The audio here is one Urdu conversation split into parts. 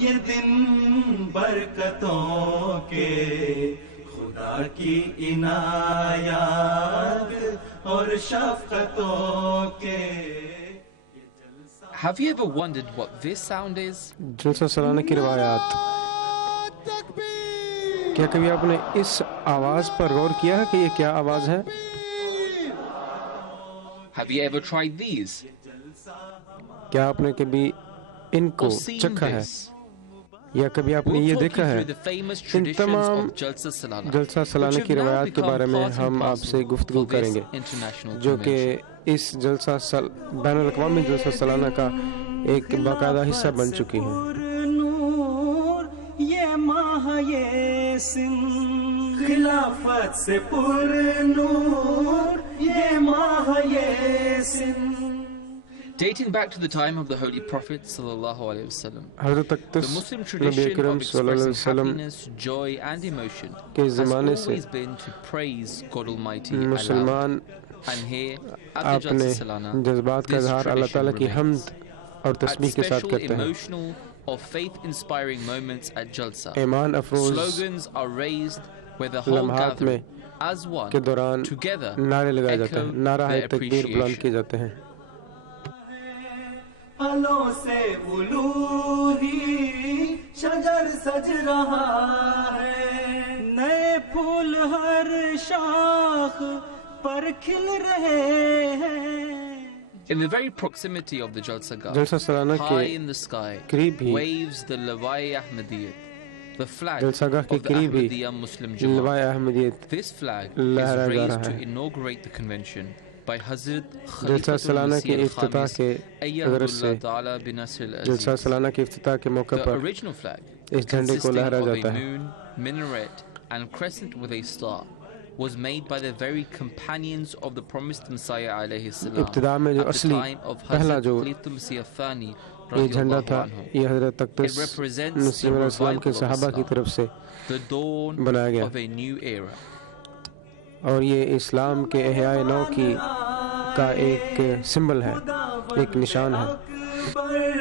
یہ دن برکتوں کے خدا کی عنایات اور شفقتوں کے. Have you ever wondered what this sound is? جلسہ سالانہ کی روایات. کیا کبھی آپ نے اس آواز پر غور کیا ہے کہ یہ کیا آواز ہے؟ Have you ever tried these? کیا آپ نے کبھی ان کو Or seen چکھا ہے this? یا کبھی آپ نے We'll یہ talk you دیکھا ہے؟ through the famous in traditions تمام of Jalsa Salana, جلسہ which سالانہ have کی now روایات کے become بارے میں part and ہم آپ سے parcel گفتگو of کریں this گے، international جو کہ convention. اس بین الاقوامی جلسہ سالانہ کا ایک باقاعدہ حصہ بن چکی ہیں. نور یہ ماہ یہ سن، خلافت سے پر نور یہ ماہ یہ سن. Dating back to the time of the Holy Prophet sallallahu alaihi wasallam, حضرت the اقدس Muslim نبی tradition اکرم of صلی اللہ علیہ expressing وسلم happiness, joy and emotion کے has زمانے سے always been to praise God Almighty aloud. مسلمان And here at the اپنے Jalsa Salana, جذبات کا this اظہار اللہ tradition تعالیٰ کی remains. حمد اور At تسبیح کے ساتھ special کرتے ہیں. emotional or faith-inspiring moments at Jalsa, ایمان افروز slogans are raised where the whole لمحات میں gathering as one کے دوران together نعرے لگائے جاتے echo ہیں، نعرہ their تکبیر بلند کیے appreciation. جاتے ہیں. پھلوں سے الوہی شجر سج رہا ہے، نئے پھول ہر شاخ پر کھل رہے ہیں. In the very proximity of the Jalsa Gah, جلسہ سالانہ high کے in the sky, قریب ہی waves the Lawai Ahmadiyyat, the flag جلسہ گاہ کے of the قریب ہی Ahmadiyya Muslim Jamaat. Loy Ahmadiyyat This flag لہرایا is جا raised رہا to ہے. inaugurate the convention by Hazrat جلسہ سالانہ کے Khalifatul افتتاح Masih کے غرض سے Ayyadullah Ta'ala bin Nasir جلسہ al-Aziz. سالانہ کے افتتاح کے موقع The پر original flag, اس جھنڈے کو consisting لہرایا of a جاتا ہے. moon, minaret and crescent with a star, was made by the very companions of the promised Messiah alayhi salam ابتدا میں جو at the اصلی time of پہلا Hazrat جو Khalifatul Masih al-Thani یہ جھنڈا radiyallahu تھا anhu. یہ حضرت اقدس It represents مسیح the علیہ السلام کے revival of صحابہ کی Islam, طرف سے the dawn بنایا گیا، of a new era. اور یہ اسلام کے احیاء نو کا ایک سمبل ہے، ایک نشان ہے. اکبر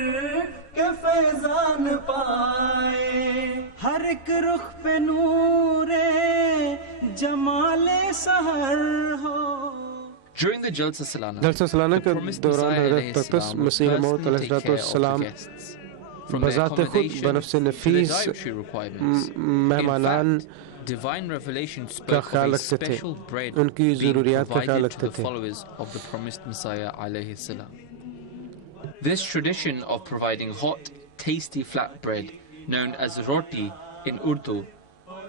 کے فیضان پائے، ہر ایک رخ پہ نور جمال سحر ہو. During the Jalsa Salana, جلسہ سالانہ the کے promised دوران Messiah حضرت alayhi اقدس salam would مسیح موعود personally علیہ take care of the السلام guests, from their بذات خود accommodation بنفس to their Nafees dietary requirements. مہمانان In fact, divine revelation کا spoke خیال of a رکھتے تھے، special bread ان کی being ضروریات کا خیال provided to رکھتے the تھے. followers of the promised Messiah alayhi salam. This tradition of providing hot, tasty flatbread, known as roti in Urdu,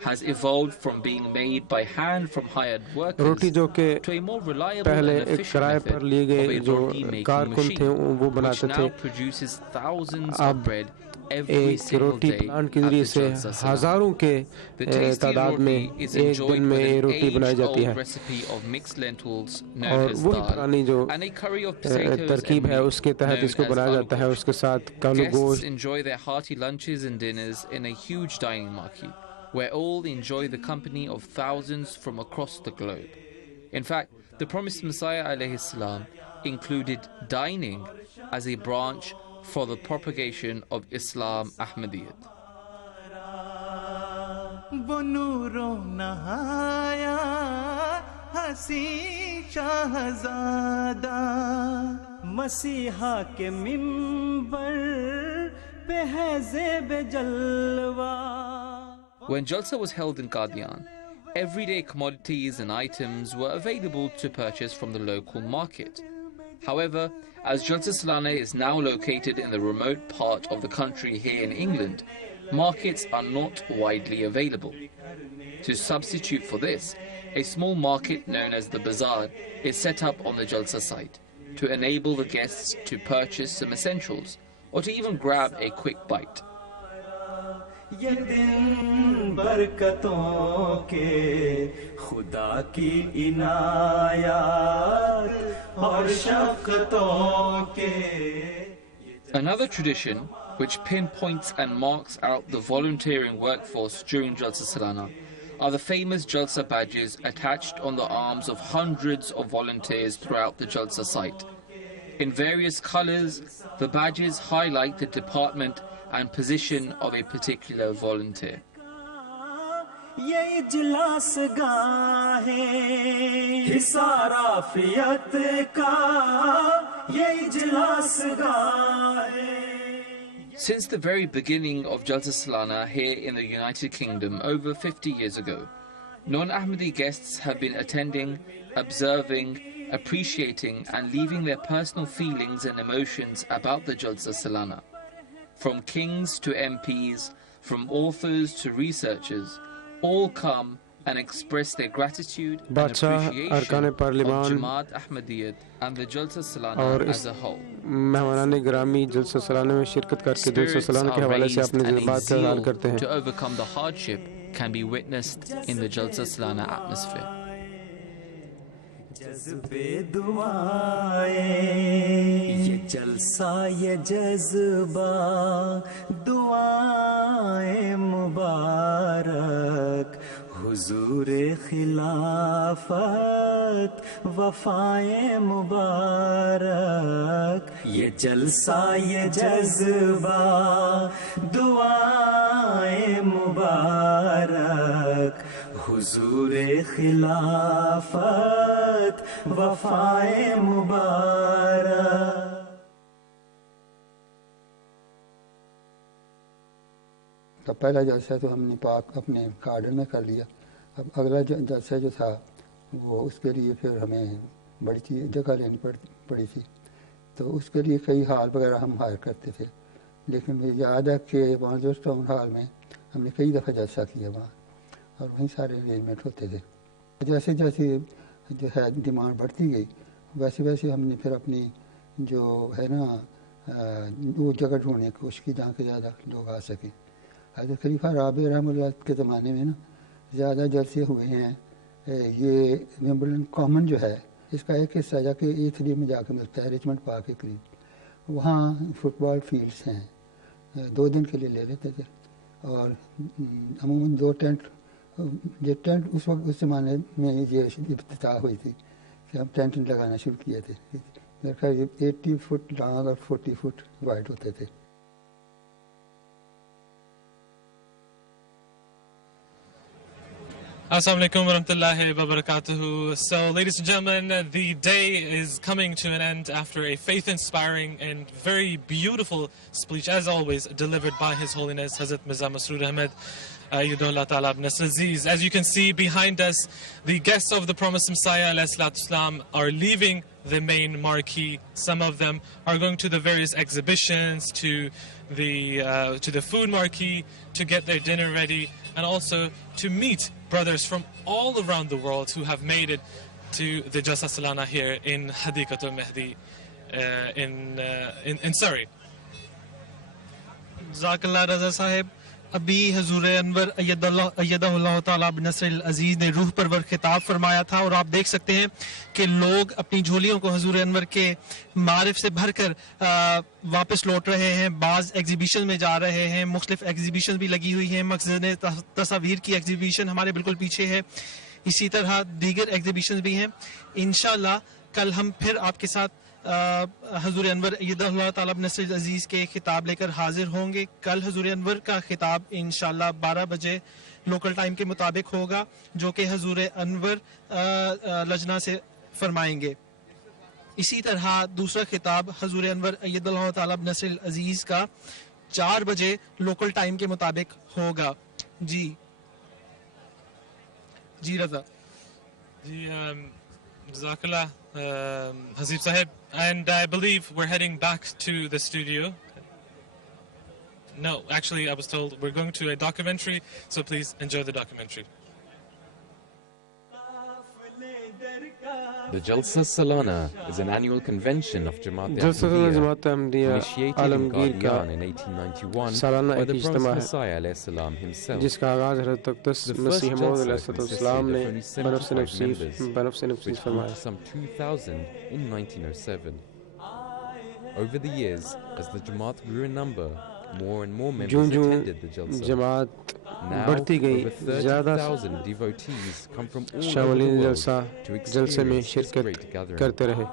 has evolved from being made by hand from hired workers روٹی جو کہ to a more reliable پہلے and ایک efficient کرائے method پر لیے of گئے a جو roti making کارکن تھے machine, وہ which بناتے تھے. now produces thousands اب of bread every ایک single روٹی day پلانٹ کے at ذریعے the سے Jalsa Salana. ہزاروں کے The tasty تعداد میں roti is ایک enjoyed دن میں with یہ an روٹی بنائی جاتی ہے، age-old recipe of mixed lentils known اور as وہی dal پرانی جو and a curry of potatoes ترکیب and ہے meat اس کے تحت اس کو known as بنایا جاتا ہے. aloo اس کے ساتھ کالو Guests گوشت. enjoy their hearty lunches and dinners in a huge dining marquee, where all enjoy the company of thousands from across the globe. In fact, the promised Messiah alayhi salam included dining as a branch for the propagation of Islam Ahmadiyyat. وہ نوروں نہایا ہنسی شہزادہ، مسیحا کے منبر پہ ہے زیب جلوہ. When Jalsa was held in Qadian, everyday commodities and items were available to purchase from the local market. However, as Jalsa Salana is now located in the remote part of the country here in England, markets are not widely available. To substitute for this, a small market known as the Bazaar is set up on the Jalsa site to enable the guests to purchase some essentials or to even grab a quick bite. یہ دن برکتوں کے خدا کی عنایات اور شفقتوں کے. Another tradition which pinpoints and marks out the volunteering workforce during Jalsa Salana are the famous Jalsa badges attached on the arms of hundreds of volunteers throughout the Jalsa site. In various colors, the badges highlight the department and position of a particular volunteer. یہ اجلاس گاہ حصار عافیت کا یہ اجلاس گاہ. Since the very beginning of Jalsa Salana here in the United Kingdom over 50 years ago, non-Ahmadi guests have been attending, observing, appreciating and leaving their personal feelings and emotions about the Jalsa Salana. From kings to MPs, from authors to researchers, all come and express their gratitude and appreciation of Jamaat Ahmadiyyat and the Jalsa Salana as a whole. مہمانان گرامی جلسہ سالانہ میں شرکت کر کے جلسہ سالانہ کے حوالے سے اپنے جذبات کا اظہار کرتے ہیں. To overcome the hardship can be witnessed in the Jalsa Salana atmosphere. جذبے دعائیں یہ جلسہ یہ جذبہ دعائیں مبارک حضور خلافت وفائیں مبارک. یہ جلسہ یہ جذبہ دعائیں مبارک حضور خلافت وفائیں مبارک. تو پہلا جلسہ تو ہم نے پاک اپنے گارڈن میں کر لیا. اب اگلا جلسہ جو تھا وہ اس کے لیے پھر ہمیں بڑی جگہ لینی پڑی تھی، تو اس کے لیے کئی ہال وغیرہ ہم ہائر کرتے تھے. لیکن مجھے یاد ہے کہ وانزور ٹاؤن ہال میں ہم نے کئی دفعہ جلسہ کیا وہاں، اور وہیں سارے ارینجمنٹ ہوتے تھے. جیسے جیسے جو ہے ڈیمانڈ بڑھتی گئی ویسے ویسے ہم نے پھر اپنی جو ہے نا وہ جگہ ڈھونڈنے کی کوشش کی جہاں کے زیادہ لوگ آ سکیں. حضرت خلیفہ رابع رحمہ اللہ کے زمانے میں نا زیادہ جلسے ہوئے ہیں. یہ ومبلڈن کامن جو ہے اس کا ایک حصہ جا کے A3 میں جا کے ملتا ہے رچمنڈ پارک کے قریب. وہاں فٹ بال فیلڈس ہیں، 2 دن کے لیے لے لیتے تھے، اور عموماً 2 ٹینٹ. یہ ٹینٹ اس وقت اس زمانے میں یہ ابتدا ہوئی تھی کہ ہم ٹینٹ لگانا شروع کیے تھے. میرے خیال 80 فٹ لانگ اور 40 فٹ وائڈ ہوتے تھے. Assalamu alaikum wa rahmatullahi wa barakatuhu. So, ladies and gentlemen, the day is coming to an end after a faith-inspiring and very beautiful speech, as always, delivered by His Holiness Hazrat Mirza Masroor Ahmad Ayyadullah Ta'ala ibn Nasr Aziz. As you can see behind us, the guests of the Promised Messiah alayhi salatu wasalam are leaving the main marquee. Some of them are going to the various exhibitions, to the food marquee, to get their dinner ready, and also to meet brothers from all around the world who have made it to the Jalsa Salana here in Hadiqatul Mahdi in Surrey. Jazakallah Raza Sahib. ابھی حضور انور ایدہ اللہ تعالیٰ بنصر العزیز نے روح پرور خطاب فرمایا تھا، اور آپ دیکھ سکتے ہیں کہ لوگ اپنی جھولیوں کو حضور انور کے معارف سے بھر کر واپس لوٹ رہے ہیں. بعض ایگزیبیشن میں جا رہے ہیں، مختلف ایگزیبیشن بھی لگی ہوئی ہیں. مخزن تصاویر کی ایگزیبیشن ہمارے بالکل پیچھے ہے، اسی طرح دیگر ایگزیبیشن بھی ہیں. انشاءاللہ کل ہم پھر آپ کے ساتھ حضور انور ایدہ اللہ تعالیٰ بنصر العزیز کے خطاب لے کر حاضر ہوں گے. کل حضور انور کا خطاب انشاءاللہ 12 بجے لوکل ٹائم کے مطابق ہوگا، جو کہ حضور انور لجنہ سے فرمائیں گے. اسی طرح دوسرا خطاب حضور انور ایدہ اللہ تعالیٰ بنصر العزیز کا 4 بجے لوکل ٹائم کے مطابق ہوگا. جی رضا جی Jazakallah, Hazib Sahib, and I believe we're heading back to the studio. No, actually I was told we're going to a documentary, so please enjoy the documentary. The Jalsa Salana is an annual convention of Jamaat Ahmadiyya initiated in Qadian in 1891 by the Promised Messiah alayhi salam himself. جس کا آغاز حضرت اقدس مسیح موعود علیہ السلام نے بنفس نفسی فرمایا. Some 2,000 in 1907. Over the years, as the Jamaat grew in number, more and more members attended the Jalsa. جماعت Now, بڑھتی گئی، over زیادہ 30,000 devotees come from all over شاملین the جلسہ world to جلسے میں experience this شرکت great gathering. کرتے رہے.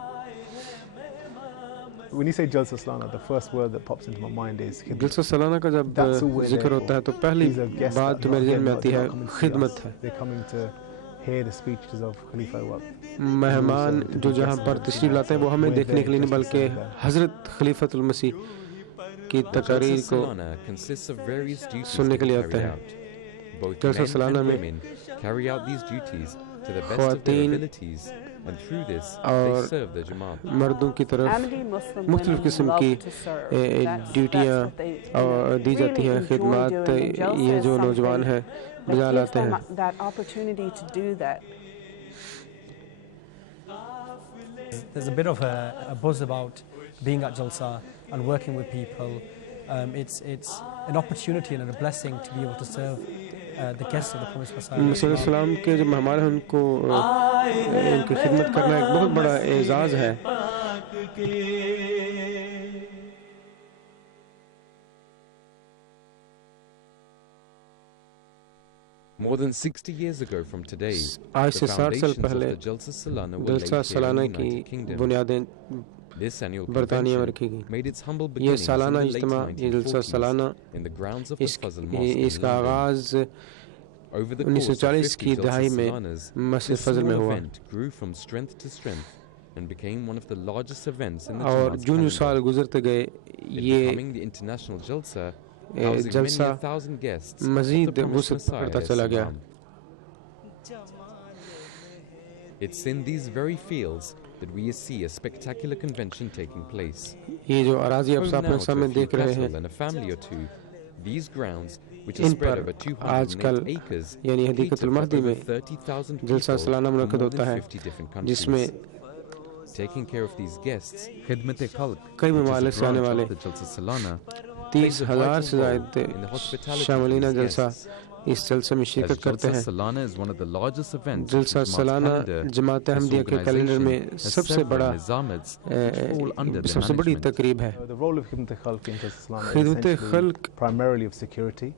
when you say Jalsa Salana, the first word that pops into my mind is khidmat. جلسہ سالانہ کا جب ذکر ہوتا ہے تو پہلی بات جو میرے ذہن میں آتی ہے خدمت ہے. They're coming to hear the speeches of Khalifa Waqt. مہمان جو جہاں پر تشریف لاتے ہیں وہ ہمیں دیکھنے کے لیے نہیں بلکہ حضرت خلیفۃ المسیح کی تقاریر کو سننے کے لیے آتے ہیں. جلسہ سالانہ میں خواتین اور مردوں کی طرف مختلف قسم کی ڈیوٹیاں دی جاتی ہیں, خدمات یہ جو نوجوان ہیں بجا لاتے ہیں. There's a bit of a buzz about being at Jalsa and working with people. It's an opportunity and a blessing to be able to serve the guests of the Promised Messiah. مسیح علیہ السلام کے جو مہمان ہیں ان کو ان کی خدمت کرنا ایک بہت بڑا اعزاز ہے. More than 60 years ago from today, آج سے 60 سال foundations پہلے of the Jalsa Salana were جلسہ laid here سالانہ in the کی United Kingdom. بنیادیں This annual برطانیہ میں convention رکھی گئی. made its humble یہ beginnings in سالانہ the late اجتماع یہ جلسہ 1940s سالانہ in the grounds of the Fazl Mosque us in کا London. آغاز Over the course of 1940 کی 50 دہائی Jalsa میں Salanas, مسجد this فضل میں small ہوا event grew from strength to strength and became one of the largest events in the اور Jamaat's جو calendar. سال گزرتے گئے It یہ becoming the international Jalsa, housing many جلسہ 1,000 guests of مزید the Promised وسعت پکڑتا Messiah, چلا گیا. Islam. It's in these very fields that we see a spectacular convention taking place. یہ جو اراضی آپ Home اپنے now to سامنے a few دیکھ رہے ہیں cattle and a family or two, these grounds, which are in spread per over آج کل 208 acres, یعنی حدیقۃ cater for المہدی میں over 30,000 جلسہ people سالانہ from منعقد more ہوتا than ہے 50 different جس میں countries. Taking care of these guests, Khidmat Khalq, کئی which is a ممالک سے آنے branch والے of the Jalsa Salana, 30,000 سے زائد in the hospitality شاملین of these جلسہ guests. اس جلسے میں As شرکت کرتے Jalsa ہیں. Salana is one of the largest events جلسہ of Jamaat's سالانہ calendar, جماعت this احمدیہ کے کیلنڈر میں organization has سب سے several بڑا nizamats which fall under the سب سے بڑی management. تقریب ہے. The role of Khidmat Khalq in Jalsa Salana is خدمت essentially خلق primarily of security.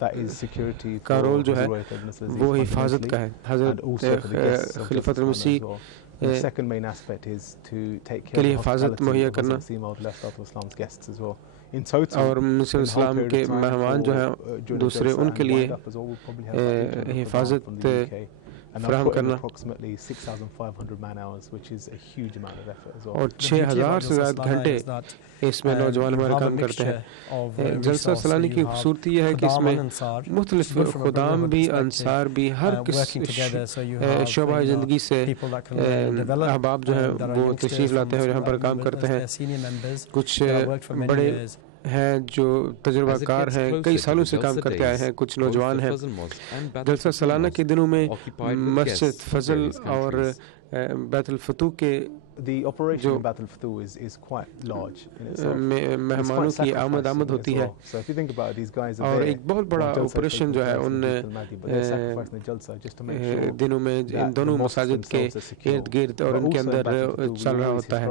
That is security کا for رول جو ہے Hazrat Ibn Aziz وہ حفاظت کا ہے. and حضرت also for the guests of خلیفۃ Jalsa Salana المسیح as well. And the second main aspect is to take کے care لیے of the حفاظت hospitality مہیا of کرنا Hazrat Masih Maud left out of Islam's guests as well. In total, اور مسیح in the whole Islam period کے of time مہمان جو ہیں during the دوسرے Jalsa ان and کے لیے wind up as well, we'll probably have about 800 people حفاظت from the UK. And فراہم I'll put in کرنا approximately 6,500 man hours, which is a huge amount of effort as well. اور 6,000 سے زیادہ گھنٹے اس میں نوجوان ہمارے کام کرتے ہیں. جلسہ سالانہ کی خوبصورتی یہ ہے کہ اس میں مختلف خدام بھی انصار بھی ہر شعبہ زندگی سے احباب جو ہیں وہ تشریف لاتے ہیں اور یہاں پر کام کرتے ہیں. کچھ بڑے ہیں جو تجربہ کار ہیں, کئی سالوں سے کام کرتے آئے ہیں, کچھ نوجوان ہیں. جلسہ سالانہ کے دنوں میں مسجد فضل اور بیت الفتوح کے The operation in Bait al-Futuh is quite large in itself. مہمانوں کی آمد ہوتی ہے. So if you think about it, these guys are اور there. ایک بہت بڑا آپریشن جو ہے ان دنوں میں ان دونوں مساجد کے ارد گرد اور ان کے اندر چل رہا ہوتا ہے.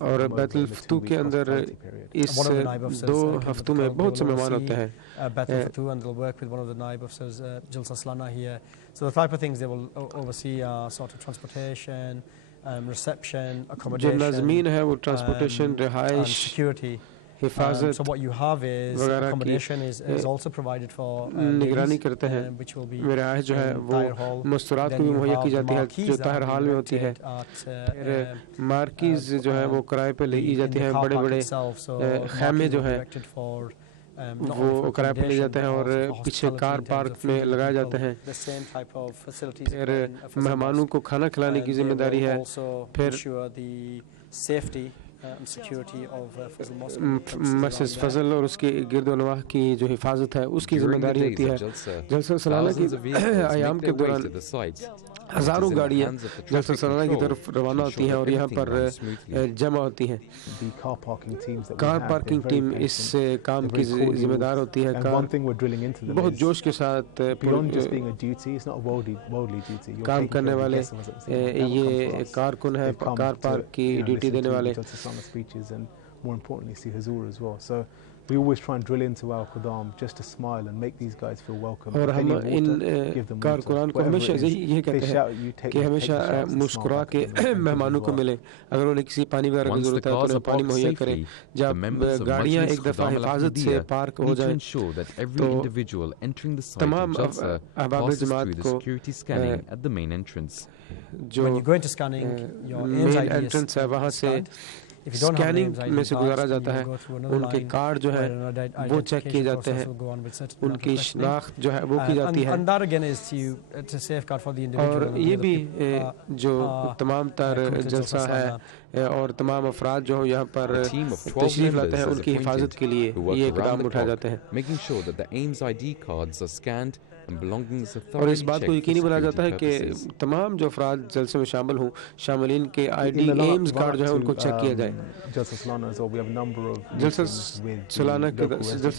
اور بیت الفتوح کے اندر اس 2 ہفتوں میں بہت سے مہمان ہوتے ہیں. So the type of things they will oversee are sort of transportation, reception, جو accommodation, ناظمین ہیں وہ ٹرانسپورٹیشن, and رہائش, security. حفاظت So what you have is وغیرہ کی accommodation is also provided for نگرانی ladies, کرتے ہیں. which will be رہائش جو ہے in وہ Tahir Hall. مستورات کو Then بھی you مہیا کی have جاتی ہے marquees جو that طاہر have حال been میں ہوتی ہے. rented at, پھر مارکیز جو ہے وہ کرائے پہ لی جاتی ہیں. بڑے بڑے خیمے جو ہیں وہ کرائے پہ لے جاتے ہیں اور پیچھے کار پارک میں لگائے جاتے ہیں. پھر مہمانوں کو کھانا کھلانے کی ذمہ داری ہے. پھر مسجد فضل اور اس کے گرد و نواح کی جو حفاظت ہے اس کی ذمہ داری ہوتی ہے. جلسہ سالانہ کی ایام کے دوران ہزاروں گاڑیاں جلسہ سالانہ کی طرف روانہ ہوتی ہیں اور یہاں پر جمع ہوتی ہیں. کار پارکنگ ٹیم اس کام کی ذمہ دار ہوتی ہے. بہت جوش کے ساتھ کام کرنے والے یہ کارکن ہیں, کار پارک کی ڈیوٹی دینے والے. We always try and drill into our Qudam just to smile and make these guys feel welcome. اور ہم ان کارکنان کو ہمیشہ یہ کہتے ہیں کہ ہمیشہ مسکرا کے مہمانوں کو ملیں. اگر انہیں کسی پانی وغیرہ کی ضرورت ہے تو انہیں پانی مہیا کریں. جب گاڑیاں ایک دفعہ حفاظت سے پارک ہو جائیں تو تمام احباب جماعت کو جو مین انٹرنس ہے وہاں سے اسکیننگ میں سے گزارا جاتا ہے. ان کے کارڈ جو ہے وہ چیک کیے جاتے ہیں, ان کی شناخت جو ہے وہ کی جاتی ہے. اور یہ بھی جو تمام تر جلسہ ہے اور تمام افراد جو یہاں پر تشریف لاتے ہیں ان کی حفاظت کے لیے یہ اقدام اٹھائے جاتے ہیں. اور اس بات کو یقینی بنایا جاتا ہے کہ تمام جو افراد جلسے میں شامل ہوں, شاملین کے آئی ڈی ایمز کارڈ جو ہے ان کو چیک کیا جائے. جلسہ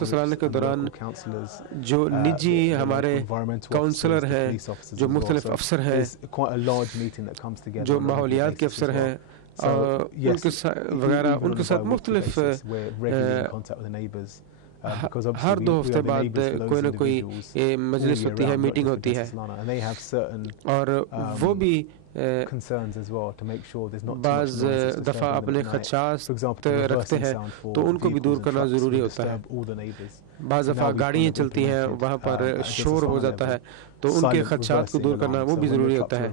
سالانہ کے دوران جو نجی ہمارے کاؤنسلر ہیں, جو مختلف افسر ہیں, جو ماحولیات کے افسر ہیں ان کے وغیرہ, ان کے ساتھ مختلف ہر 2 ہفتے بعد کوئی نہ کوئی مجلس ہوتی ہے, میٹنگ ہوتی ہے. اور وہ بھی بعض دفعہ اپنے خدشات رکھتے ہیں تو ان کو بھی دور کرنا ضروری ہوتا ہے. بعض دفعہ گاڑیاں چلتی ہیں, وہاں پر شور ہو جاتا ہے تو ان کے خدشات کو دور کرنا وہ بھی ضروری ہوتا ہے.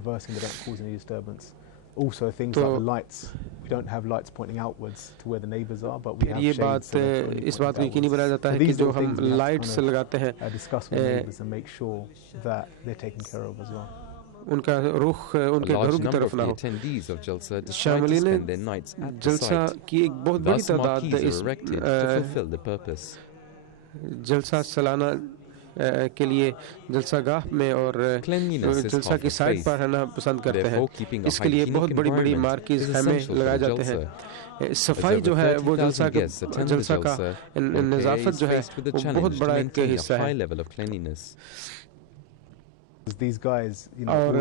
Also things like the lights, we don't have lights pointing outwards to where the neighbors are, but we have یہ بات اس بات کو یقینی بنایا جاتا ہے کہ جو ہم لائٹس لگاتے ہیں discuss with neighbors and make sure that they're taken care of as well. ان کا رخ ان کے گھروں کی طرف نہ ہو. شاملین جلسہ کی ایک بہت بڑی تعداد اس جلسہ سالانہ کے لیے جلسہ گاہ میں اور جلسہ کی سائٹ پر رہنا پسند کرتے ہیں. اس کے لیے بہت بڑی بڑی مارکیز خیمے لگائے جاتے ہیں. صفائی جو ہے وہ جلسہ کا نظافت جو ہے وہ بہت بڑا ایک حصہ ہے. اور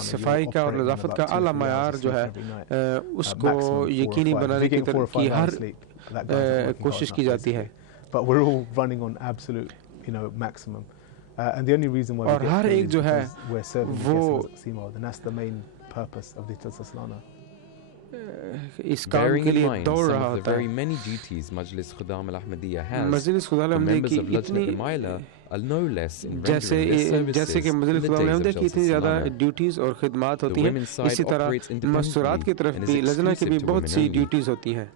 صفائی کا اور نظافت کا اعلیٰ معیار جو ہے اس کو یقینی بنانے کی طرف کی ہر کوشش کی جاتی ہے. But we're all running on absolute, maximum. And the only reason why we get paid is because we're serving the guests of Qasima, and that's the main purpose of the Jalsa Salana. اس کام کے لیے دوڑ رہا ہوتا ہے. مجلس خدام الحمدیہ مجلس خدا الحمدیہ کی اتنی جیسے کہ مجلس خدا الحمدیہ کی اتنی زیادہ ڈیوٹیز اور خدمات ہوتی ہیں, اسی طرح مستورات کی طرف بھی لجنہ کی بھی بہت سی ڈیوٹیز ہوتی ہیں.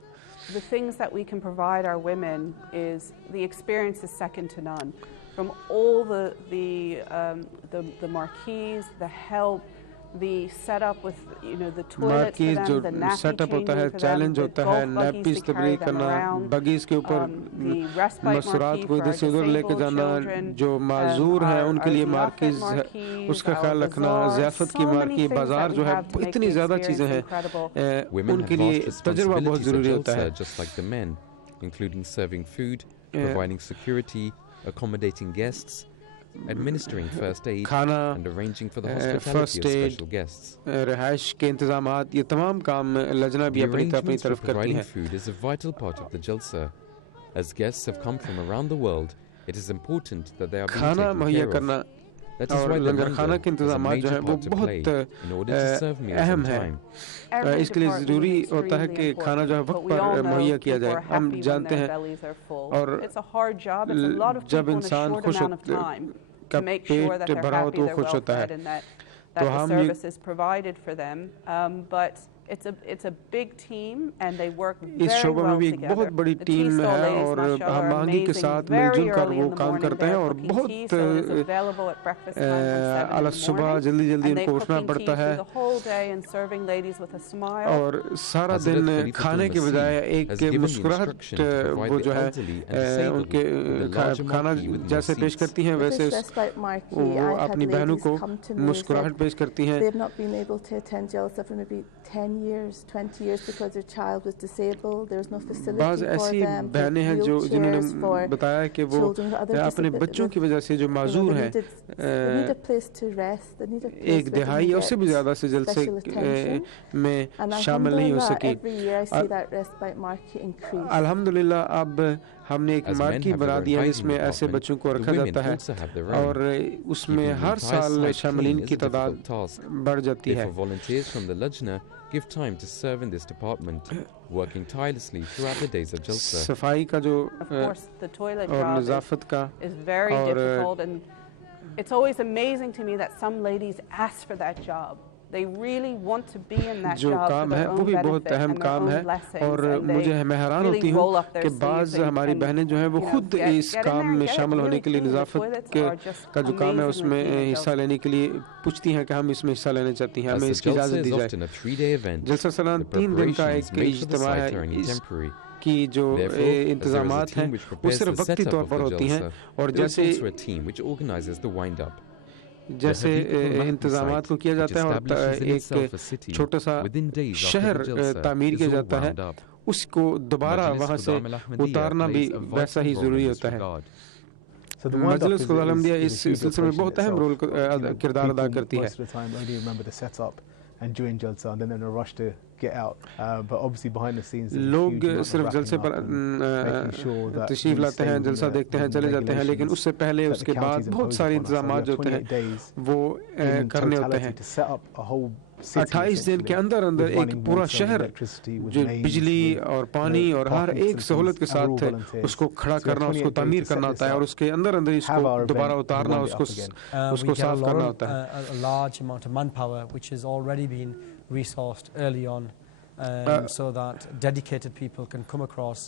The things that we can provide our women is the experience is second to none. From all the marquees, the help, the setup with the toilets for them, the nappy changing for them, the golf buggies to carry them around, the respite marquee for our disabled children, جو معذور ہیں ان کے لیے مارکیز اس کا خیال رکھنا, ضیافت کی مارکی, بازار جو ہے اتنی زیادہ چیزیں ہیں ان کے لیے تجربہ بہت ضروری ہوتا ہے. Just like the men, including serving food, providing security, accommodating guests, administering first aid and arranging for the hospitality of special guests. رہائش کے انتظامات, یہ تمام کام لجنہ بھی اپنی طرف کرتی ہے. Food is a vital part of the Jalsa. As guests have come from around the world, it is important that they are being taken care of. اور لنگر خانہ کے انتظامات جو ہیں وہ بہت اہم ہیں. اس کے لیے ضروری ہوتا ہے کہ کھانا جو ہے وقت پر مہیا کیا جائے. ہم جانتے ہیں اور جب انسان خوش کا پیٹ بھرا ہو تو وہ خوش ہوتا ہے. تو ہم It's a big team and they work اس شعبہ میں بھی ایک بہت بڑی ٹیم ہے اور ہم آہنگی کے ساتھ مل جل کر وہ کام کرتے ہیں اور بہت اعلیٰ صبح جلدی ان کو اٹھنا پڑتا ہے اور سارا دن کھانے کے بجائے ایک مسکراہٹ وہ جو ہے ان کے کھانا جیسے پیش کرتی ہیں ویسے وہ اپنی بہنوں کو مسکراہٹ پیش کرتی ہیں. years, 20 years because their child was disabled. There was no facility بعض ایسی بہنیں ہیں جو جنہوں نے بتایا کہ وہ اپنے بچوں کی وجہ سے جو معذور ہیں ایک دہائی یا اس سے بھی زیادہ سے جلسے میں شامل نہیں ہو سکی. الحمدللہ اب ہم نے ایک مارکی بنا دیا جس میں ایسے بچوں کو رکھا جاتا ہے اور اس میں ہر سال شاملین کی تعداد بڑھ جاتی ہے. give time to serve in this department, working tirelessly throughout the days of Jalsa. صفائی کا جو اور نظافت کا اور it's always amazing to me that some ladies ask for that job. They really want to be in that job for their own benefit and their own blessings. اور مجھے میں حیران ہوتی ہوں کہ بعض ہماری بہنیں جو ہیں وہ خود اس کام میں شامل ہونے کے لیے نظافت کا جو کام ہے اس میں حصہ لینے کے لیے پوچھتی ہیں کہ ہم اس میں حصہ لینے چاہتی ہیں, ہمیں اس کی اجازت دی جائے. جلسہ سالانہ 3 دن کا ایک اجتماع ہے کی جو انتظامات ہیں وہ صرف وقتی طور پر ہوتی ہیں اور جیسے انتظامات کو کیا جاتا ہے اور ایک چھوٹا سا شہر تعمیر کیا جاتا ہے اس کو دوبارہ وہاں سے اتارنا بھی ویسا ہی ضروری ہوتا ہے. مجلس خدا الحمدیہ اس سلسلے میں بہت اہم رول کردار ادا کرتی ہے. and during Jalsa and then in a rush to get out, but obviously behind the scenes لوگ صرف جلسے پر تشریف لاتے ہیں, جلسہ دیکھتے ہیں, چلے جاتے ہیں, لیکن اس سے پہلے اس کے بعد بہت ساری انتظامات جو ہوتے ہیں وہ کرنے ہوتے ہیں. 28 دن کے اندر ایک پورا شہر جو بجلی اور پانی اور ہر ایک سہولت کے ساتھ اس کو کھڑا کرنا, اس کو تعمیر کرنا ہوتا ہے اور اس کے اندر اس کو دوبارہ اتارنا, اس کو صاف کرنا ہوتا ہے. A large amount of manpower which has already been resourced early on so that dedicated people can come across,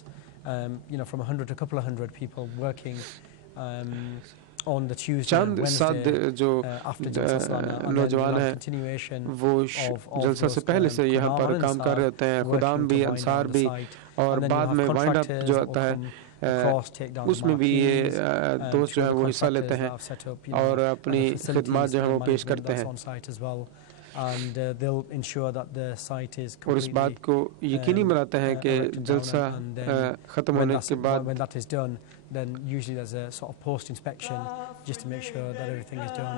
from 100 to a couple of hundred people working on the Tuesday and Wednesday after Jalsa Salana, نوجوان ہیں وہ جلسہ سے پہلے سے یہاں پر کام کر رہے ہوتے ہیں, خدام بھی, انصار بھی, اور بعد میں وائنڈ اپ جو آتا ہے اس میں بھی یہ دوست جو ہیں وہ حصہ لیتے ہیں اور اپنی خدمات جو ہیں وہ پیش کرتے ہیں اور اس بات کو یقینی بناتے ہیں کہ جلسہ ختم ہونے کے بعد then usually there's a sort of post-inspection just to make sure that everything is done.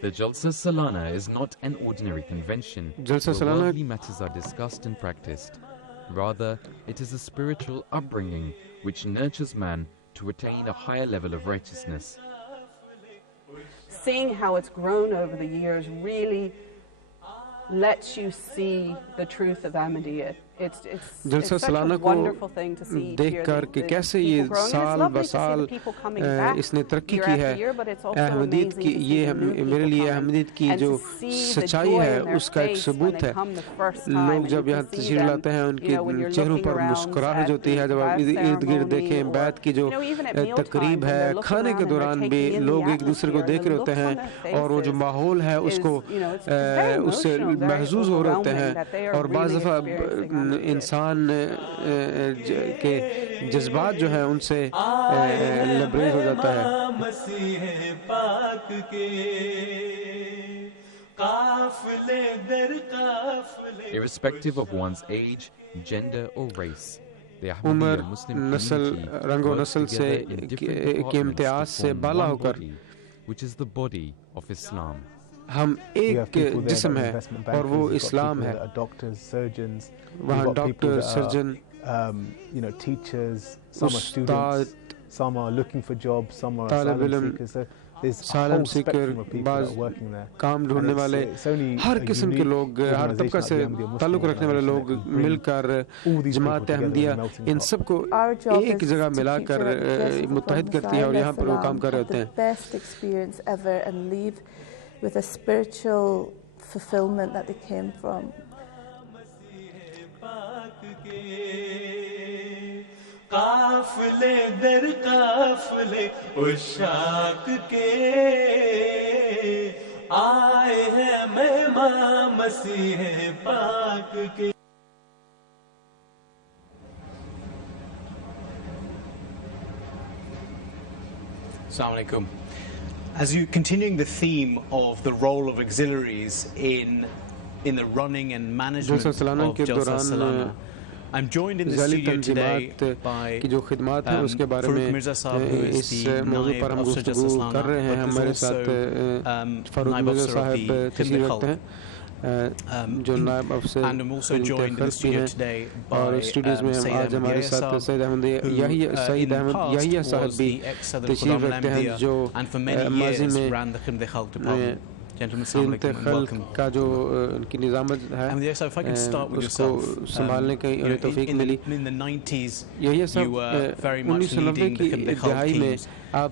The Jalsa Salana is not an ordinary convention where worldly matters are discussed and practiced. Rather, it is a spiritual upbringing which nurtures man to attain a higher level of righteousness. Seeing how it's grown over the years really lets you see the truth of Ahmadiyya. It's such a wonderful thing to see دیکھ کر کہ کیسے یہ سال بسال اس نے ترقی کی ہے. احمدیت کی یہ میرے لیے احمدیت کی جو سچائی ہے اس کا ایک ثبوت ہے. لوگ جب یہاں تشریف لاتے ہیں ان کے چہروں پر مسکراہٹ ہوتی ہے. جب آپ ارد گرد دیکھیں بیعت کی جو تقریب ہے, کھانے کے دوران بھی لوگ ایک دوسرے کو دیکھ رہے ہوتے ہیں اور وہ جو ماحول ہے اس کو اس سے محظوظ ہو رہے ہوتے ہیں. اور بعض دفعہ انسان کے جذبات جو ہیں ان سے لبریز ہو جاتا ہے. Irrespective of one's age, gender or race, عمر, نسل, رنگ و نسل سے کے امتیاز سے بالا ہو کر which is the body of Islam. ہم ایک جسم ہے اور وہ اسلام ہے. وہاں ڈاکٹر, سرجن, استاد, طالب علم, سالم سیکر, بعض کام ڈھونڈنے والے, ہر قسم کے لوگ, ہر طبقہ سے تعلق رکھنے والے لوگ مل کر جماعت احمدیہ ان سب کو ایک جگہ ملا کر متحد کرتی ہے اور یہاں پر وہ کام کر رہے ہوتے ہیں. With a spiritual fulfillment that they came from. Assalamu alaikum. As you continuing the theme of the role of auxiliaries in the running and management of Jalsa Salana, I'm joined in the studio today by Farooq Mirza Sahab, who is the Naib of Jalsa Salana, but is also Naib Officer of the Khidmat Khalq. And I'm also joined in the studio today by Sayyid Ahmed Yahya, who in the past was the ex-Sadr Khudam al-Ahmadiyya and for many years ran the Khidmat Khalq department. Gentlemen, assalamu alaikum and welcome. Ahmed, so if I can start with yourself, in the 90s you were very much leading the Khidmat Khalq teams.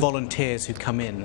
volunteers who come in.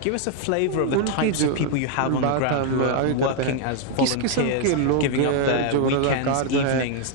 give us a flavour of the types of people you have on the ground who are working as volunteers, giving up their weekends, evenings,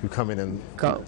who come in and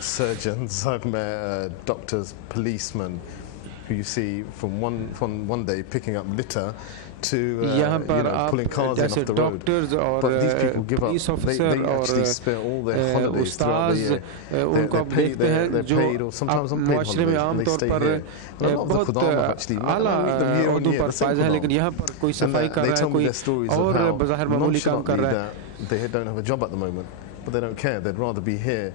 surgeons, I've met doctors, policemen who you see from one day picking up litter to pulling cars in off the road. But these people give up. They actually spend all their holidays throughout the year. They're paid or sometimes unpaid holidays and they stay here. And a lot of the Khudama actually, the same Khudama. They tell me their stories of how nonchalantly that they don't have a job at the moment, but they don't care. They'd rather be here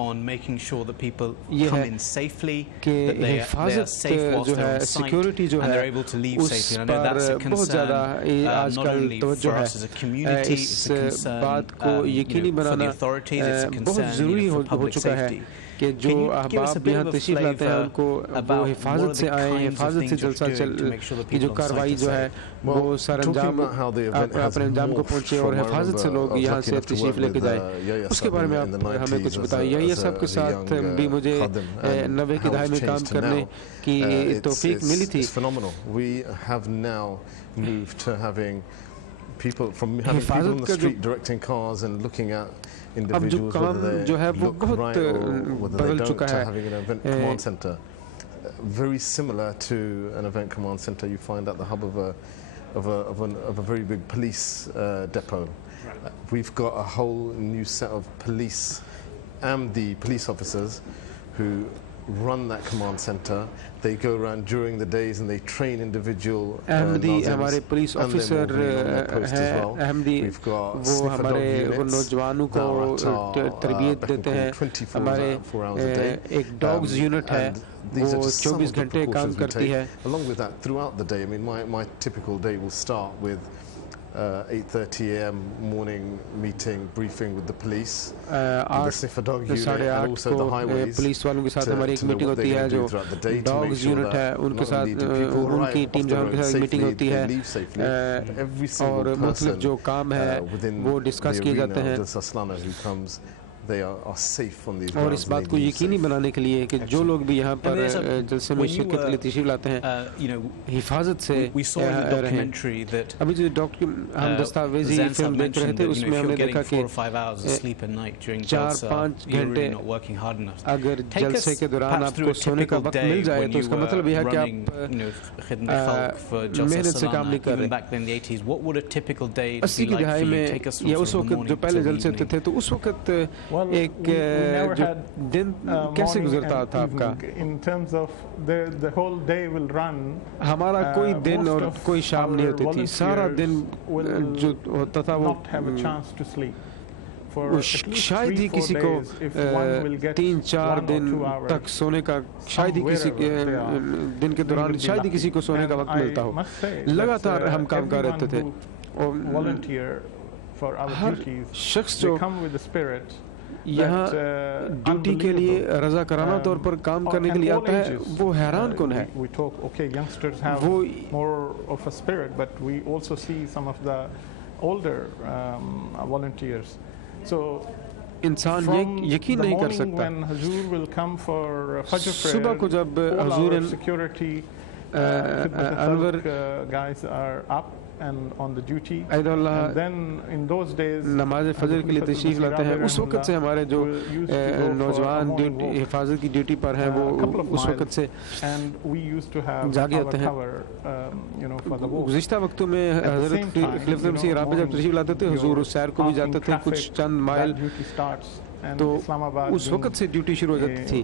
on making sure that people come in safely, that they are safe whilst they're on site, and they're able to leave safely. And I know that's a concern not only for us as a community, it's a concern for the authorities, it's a concern for public safety. کہ جو احباب یہاں تشریف لاتے ہیں ان کو وہ حفاظت سے آئیں, حفاظت سے جلسہ کی جو کاروائی جو ہے وہ سر انجام اپنے انجام کو پہنچے اور حفاظت سے لوگ یہاں سے تشریف لے کے جائیں. اس کے بارے میں آپ ہمیں کچھ بتائیں. یہ سب کے ساتھ بھی مجھے 90 کی دہائی میں کام کرنے کی توفیق ملی تھی. حفاظت کا اب جو کام جو ہے وہ بہت بدل چکا ہے. Very similar to an event command center you find at the hub of a very big police depot. We've got a whole new set of police and the police officers who run that command center. They go around during the days and they train individual ہمارے پولیس آفیسر ہیں احمدی, وہ ہمارے نوجوانوں کو تربیت دیتے ہیں. ہمارے ایک ڈاگز یونٹ ہے وہ 24 گھنٹے کام کرتی ہے. Along with that, throughout the day, I mean, my typical day will start with 8:30 a.m. morning meeting, briefing with the police, the sniffer dog unit, and also the highways. Police والوں کے ساتھ ہماری ایک میٹنگ ہوتی ہے جو ڈاگز یونٹ ہے ان کے ساتھ, ان کی ٹیم جو ان کے ساتھ میٹنگ ہوتی ہے اور مختلف جو کام ہے وہ ڈسکس کیے جاتے ہیں. اور اس بات کو یقینی بنانے کے لیے کہ جو لوگ بھی یہاں پر جلسے میں شرکت کے لیے تشریف لاتے ہیں حفاظت سے رہیں. ابھی جو ہم دستاویزی فلم دیکھ رہے تھے اس میں ہم نے دیکھا کہ 4-5 گھنٹے اگر جلسے کے دوران آپ کو سونے کا وقت مل جائے تو اس کا مطلب یہ ہے کہ آپ محنت سے کام نہیں کر رہے. 80 کی دہائی میں یا اس وقت جو پہلے جلسے ہوتے تھے تو اس وقت ایک دن کیسے گزرتا تھا آپ کا؟ ہمارا کوئی دن اور کوئی شام نہیں ہوتی تھی, سارا دن جو ہوتا تھا وہ شاید ہی کسی کو 3-4 دن تک سونے کا, شاید ہی کسی دن کے دوران شاید ہی کسی کو سونے کا وقت ملتا ہو. لگاتار ہم کام کر رہتے تھے. ہر شخص جو یہاں ڈیوٹی کے لیے رضا کرانہ طور پر کام کرنے کے لیے آتا ہے وہ حیران کن ہے. انسان یہ یقین نہیں کر سکتا. صبح کو جب حضور انور عید اللہ نماز فجر کے لیے تشریف لاتے ہیں, اس وقت سے ہمارے جو نوجوان حفاظت کی ڈیوٹی پر ہیں وہ اس وقت سے جاگے ہوتے ہیں. گزشتہ وقتوں میں حضرت خلیفۃ المسیح رابع جب تشریف لاتے تھے حضور اس سیر کو بھی جاتے تھے کچھ چند مائل, تو اس وقت سے ڈیوٹی شروع ہو جاتی تھی.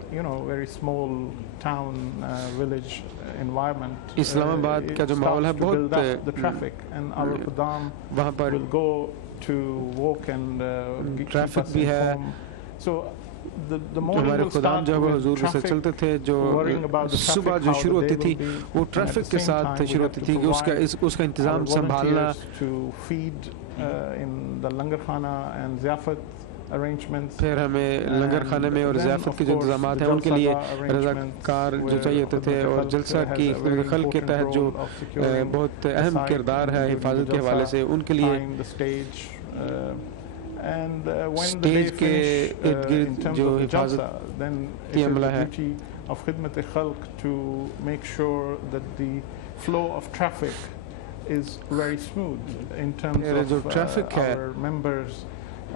اسلام آباد کا جو ماحول ہے بہت وہاں پر ٹریفک بھی ہے. ہمارے خدام جو ہے حضور سے چلتے تھے, جو صبح جو شروع ہوتی تھی وہ ٹریفک کے ساتھ شروع ہوتی تھی کہ اس کا انتظام سنبھالنا. پھر ہمیں لنگر خانے میں اور ضیافت کے جو انتظامات ہیں ان کے لیے رضاکار جو چاہیے ہوتے تھے, اور جلسہ کی خلق کے تحت جو بہت اہم کردار ہے حفاظت کے حوالے سے ان کے لیے اسٹیج کے ارد گرد جو حفاظت کی عملہ ہے. جو ٹریفک ہے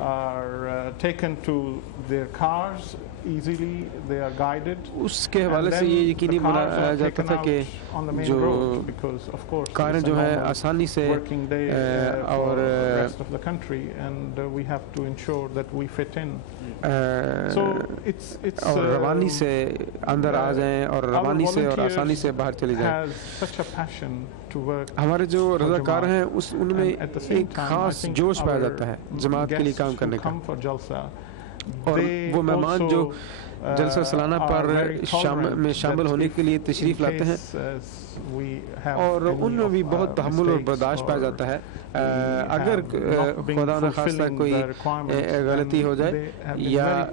are taken to their cars easily, they are guided. اس کے حوالے سے یہ یقینی بنایا جاتا تھا کہ جو کاریں جو ہیں آسانی سے اور اور روانی سے اندر آ جائیں اور روانی سے اور آسانی سے باہر چلی جائیں. ہمارے جو رضاکار ہیں ان میں ایک خاص جوش پایا جاتا ہے جماعت کے لیے کام کرنے کا. اور وہ مہمان جو جلسہ سالانہ پر میں شامل ہونے کے لیے تشریف لاتے ہیں اور ان میں بھی بہت تحمل اور برداشت پایا جاتا ہے. اگر خدا نہ خواستہ کوئی غلطی ہو جائے یا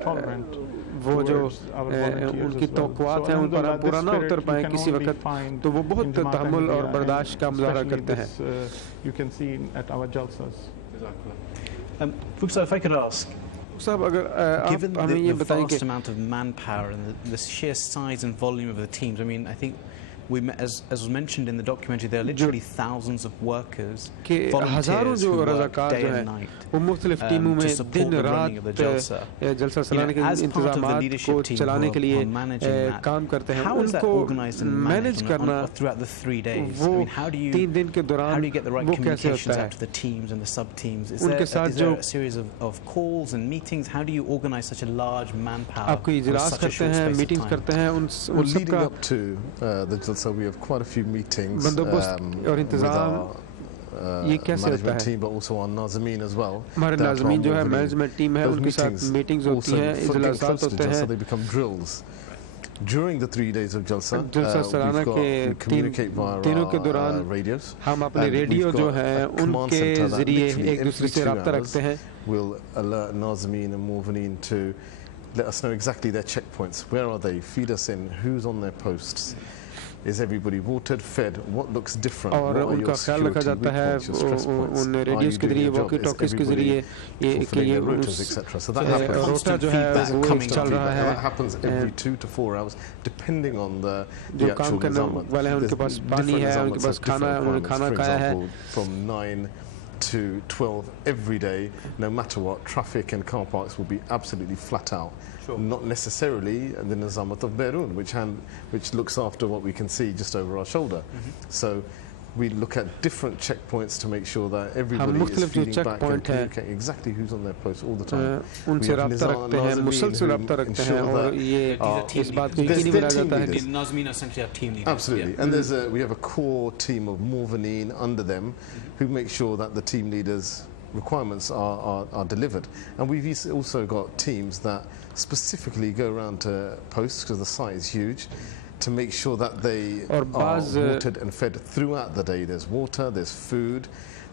وہ جو ان کی توقعات ہیں ان پر پورا نہ اتر پائیں کسی وقت, تو وہ بہت تحمل اور برداشت کا مظاہرہ کرتے ہیں. صاحب اگر آپ ہمیں یہ بتائیں کہ ہزاروں جو رضاکار جو ہیں وہ مختلف ٹیموں میں دن رات جلسہ سالانہ کے انتظامات کو چلانے کے لیے کام کرتے ہیں. ان کو مینج کرنا وہ 3 دن کے دوران وہ کیسے ہوتا ہے؟ ان کے ساتھ جو آپ کو اجلاس کرتے ہیں, میٹنگز کرتے ہیں, ان سب کا So we have quite a few meetings اور انتظام یہ کیسے ہوتا ہے؟ But also our Nazameen as well. ہمارے ناظمین جو ہے مینجمنٹ ٹیم ہے, ان کے ساتھ میٹنگز ہوتی ہیں, اجلاسات ہوتے ہیں. So they become drills. During the 3 days of Jalsa, we communicate via our radios. ہم اپنے ریڈیو جو ہیں ان کے ذریعے ایک دوسرے سے رابطہ رکھتے ہیں. We'll alert Nazameen and Morvaneen to let us know exactly their checkpoints. Where are they? Feed us in. Who's on their posts? Is everybody watered, fed? What looks different? اور ان کا خیال رکھا جاتا ہے ان ریڈیوز کے ذریعے, واکی ٹاکیز کے ذریعے کہ یہ روٹا جو ہے وہ چل رہا ہے. جو کام کرنے والے ہیں ان کے پاس پانی ہے, ان کے پاس کھانا ہے, انہوں نے کھانا کھایا ہے. From 9 to 12 every day, no matter what, traffic and car parks will be absolutely flat out. Not necessarily the Nizamat of Beirut, which looks after what we can see just over our shoulder. So we look at different checkpoints to make sure that everybody is feeding back and communicating exactly who's on their post all the time. ان سے رابطہ رکھتے ہیں, مسلسل رابطہ رکھتے ہیں, اور یہ اس بات کو یقینی بنا جاتا ہے کہ Nazmeen essentially have team leaders. Absolutely. And we have a core team of Morvaneen under them who make sure that the team leaders' requirements are delivered. And we've also got teams that specifically go around to posts, because the site is huge, to make sure that they are watered and fed throughout the day. There's water, there's food,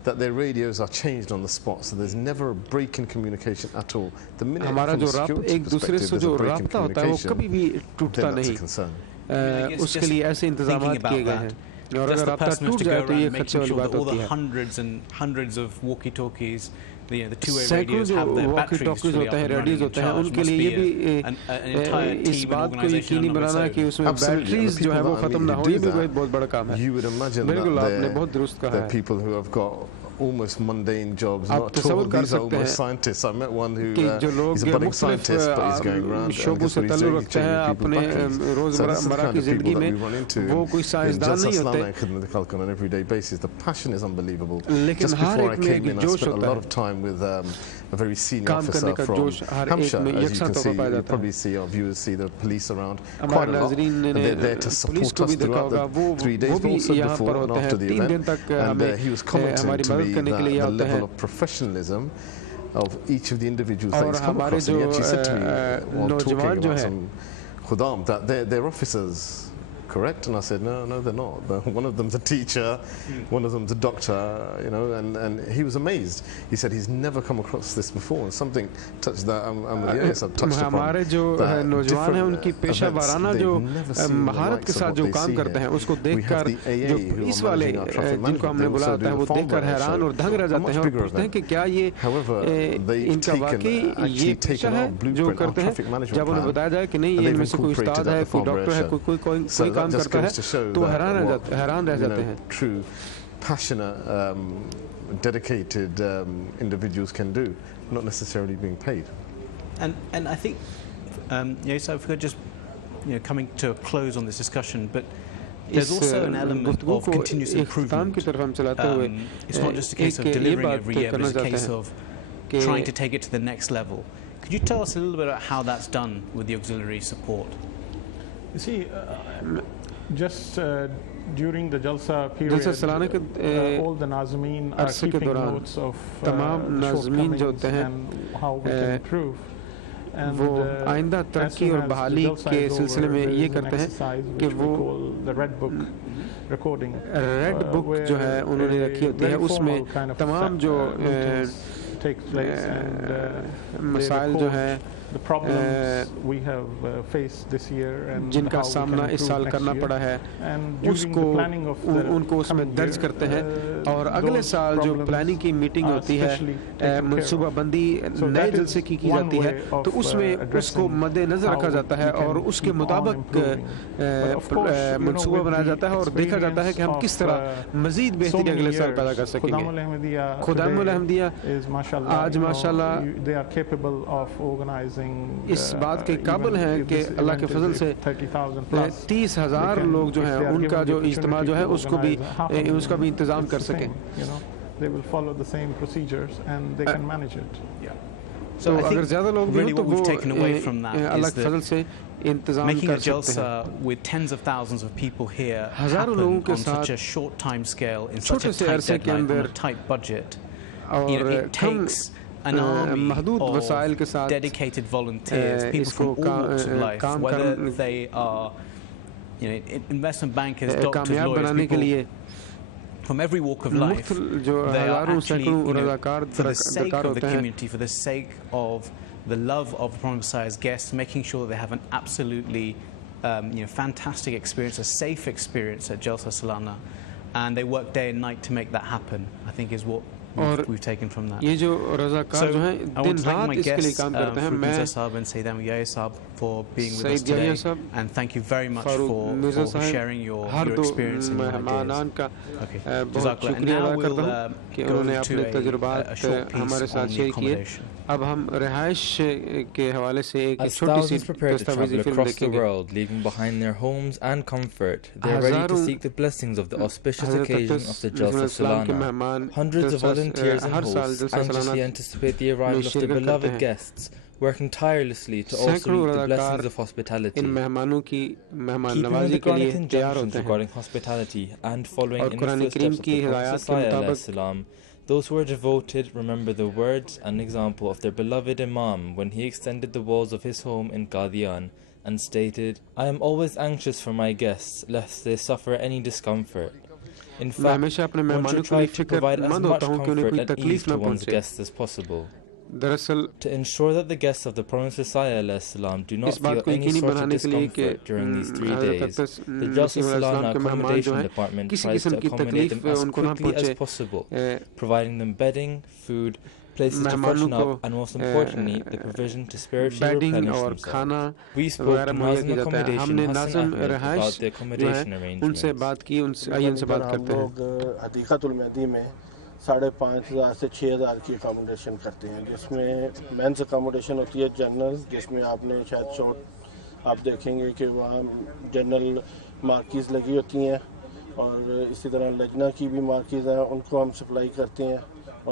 that their radios are changed on the spot, so there's never a break in communication at all. The minute from a security perspective there's a break in communication, then that's a concern. اس کے لیے ایسے انتظامات کیے گئے ہیں, اور اگر رابطہ ٹوٹ جائے تو یہ خدشے والی بات ہوتی ہے. سینکڑوں جو واکی ٹاکیز ہوتے ہیں, ریڈیوز ہوتے ہیں, ان کے لیے یہ بھی اس بات کو یقینی بنانا کہ اس میں بیٹریز جو ہے وہ ختم نہ ہو, یہ بھی بہت بڑا کام ہے. بالکل آپ نے بہت درست کہا ہے. Almost mundane jobs, not at all. These are almost scientists. I met one who he's a budding scientist, but he's going around and guess what he's doing? He's training people batteries. So this is the kind of people that we run into in Jalsa Salana and Khidmat Khalkan on an everyday basis. The passion is unbelievable. Just before I came in, I spent a lot of time with a very senior officer from Hampshire. As you can see, you probably see our viewers see the police around quite a lot, and they're there to support us throughout the 3 days, but also before and after the event. And he was commenting to me the level of professionalism of each of the individuals that he's come across. And he actually said to me while talking about some Khudam that they're officers, correct? And I said, no, they're not. One of them's a teacher, one of them's a doctor, you know, and he was amazed. He said he's never come across this before, and something touched that Ahmadiyya touched upon. ہمارے جو نوجوان ہیں ان کی پیشہ وارانہ جو مہارت کے ساتھ جو کام کرتے ہیں اس کو دیکھ کر جو پولیس والے جن کو ہم نے بلایا ہوتا ہے وہ دیکھ کر حیران اور دنگ رہ جاتے ہیں اور پوچھتے ہیں کہ کیا یہ ان کا واقعی یہ پیشہ ہے جو کرتے ہیں. جب انہیں بتایا جائے کہ نہیں, یہ ان میں سے کوئی استاد ہے, کوئی ڈاکٹر ہے, کوئی کام کرتا ہے, تو حیران رہ جاتے ہیں. True, passionate, dedicated individuals can do, not necessarily being paid. And I think, so if we could just, coming to a close on this discussion, but there's also an element of continuous improvement. It's not just a case of delivering every year, but it's a case of trying to take it to the next level. Could you tell us a little bit about how that's done with the auxiliary support? You see, just during the Jalsa period, all the Nazmeen are keeping notes of shortcomings and how we can improve. وہ آئندہ ترقی اور بحالی کے سلسلے میں یہ کرتے ہیں کہ وہ ریڈ بک جو ہے انہوں نے رکھی ہوتی ہے، اس میں تمام جو مسائل جو ہیں جن کا سامنا اس سال کرنا پڑا ہے اس کو ان کو اس میں درج کرتے ہیں، اور اگلے سال جو پلاننگ کی میٹنگ ہوتی ہے، منصوبہ بندی نئے جلسے کی جاتی ہے، تو اس میں اس کو مد نظر رکھا جاتا ہے اور اس کے مطابق منصوبہ بنایا جاتا ہے اور دیکھا جاتا ہے کہ ہم کس طرح مزید بہتری اگلے سال پیدا کر سکیں گے۔ خدام الحمدیہ آج ماشاءاللہ اس بات کے قابل ہیں کہ اللہ کے فضل سے 30,000 لوگ جو ہیں ان کا جو اجتماع جو ہے اس کا بھی انتظام کر سکیں۔ تو اگر زیادہ لوگ بھی ہوں تو وہ اللہ کے فضل سے انتظام کر سکتے ہیں۔ ہزاروں لوگوں کے ساتھ چھوٹے سے عرصے کے اندر اور کم محدود وسائل کے ساتھ اس کو کام کامیاب بنانے کے لیے مختلف جو ہزاروں سینکڑوں رضاکار درکار ہوتے ہیں۔ For the sake of the love of the Prophet Messiah's guests, making sure that they have an absolutely fantastic experience, a safe experience at Jalsa Salana, and they work day and night to make that happen, I think is what we've taken from that. یہ جو رضاکار جو ہیں دن رات اس کے لیے کام کرتے ہیں۔ میں for being with us today, and thank you very much for sharing your experience in your کا بہت شکریہ ادا کرتا ہوں کہ انہوں نے اپنے تجربات ہمارے ساتھ شیئر کیے۔ اب ہم رہائش کے حوالے سے ایک چھوٹی سی دستاویزی فلم دیکھیں گے۔ leaving behind their homes and comfort, they are ready to seek the blessings of the auspicious occasion of the Jalsa Salana. Hundreds of volunteers and hosts anxiously anticipate the arrival of their beloved guests, working tirelessly to also reap the blessings of hospitality. Keeping the Quranic injunctions regarding hospitality and following in the footsteps of the Prophet Sallallahu those who are devoted remember the words and example of their beloved Imam when he extended the walls of his home in Qadian and stated, "I am always anxious for my guests lest they suffer any discomfort." In fact, one should try to provide as much comfort and ease to one's guests as possible. To ensure that the guests of the Prophet Messiah do not feel any sort of discomfort during these 3 days, the Jalsa Salana Accommodation Department tries to accommodate them as quickly as possible, providing them bedding, food, places to freshen up, and most importantly, the provision to spiritually replenish themselves. We spoke to Nazim Accommodation Hassan Ahmed about the accommodation arrangements. 5,500 سے 6,000 کی اکاموڈیشن کرتے ہیں، جس میں مینس اکاموڈیشن ہوتی ہے جنرل، جس میں آپ نے شاید شوٹ آپ دیکھیں گے کہ وہاں جنرل مارکیز لگی ہوتی ہیں، اور اسی طرح لجنا کی بھی مارکیز ہیں، ان کو ہم سپلائی کرتے ہیں،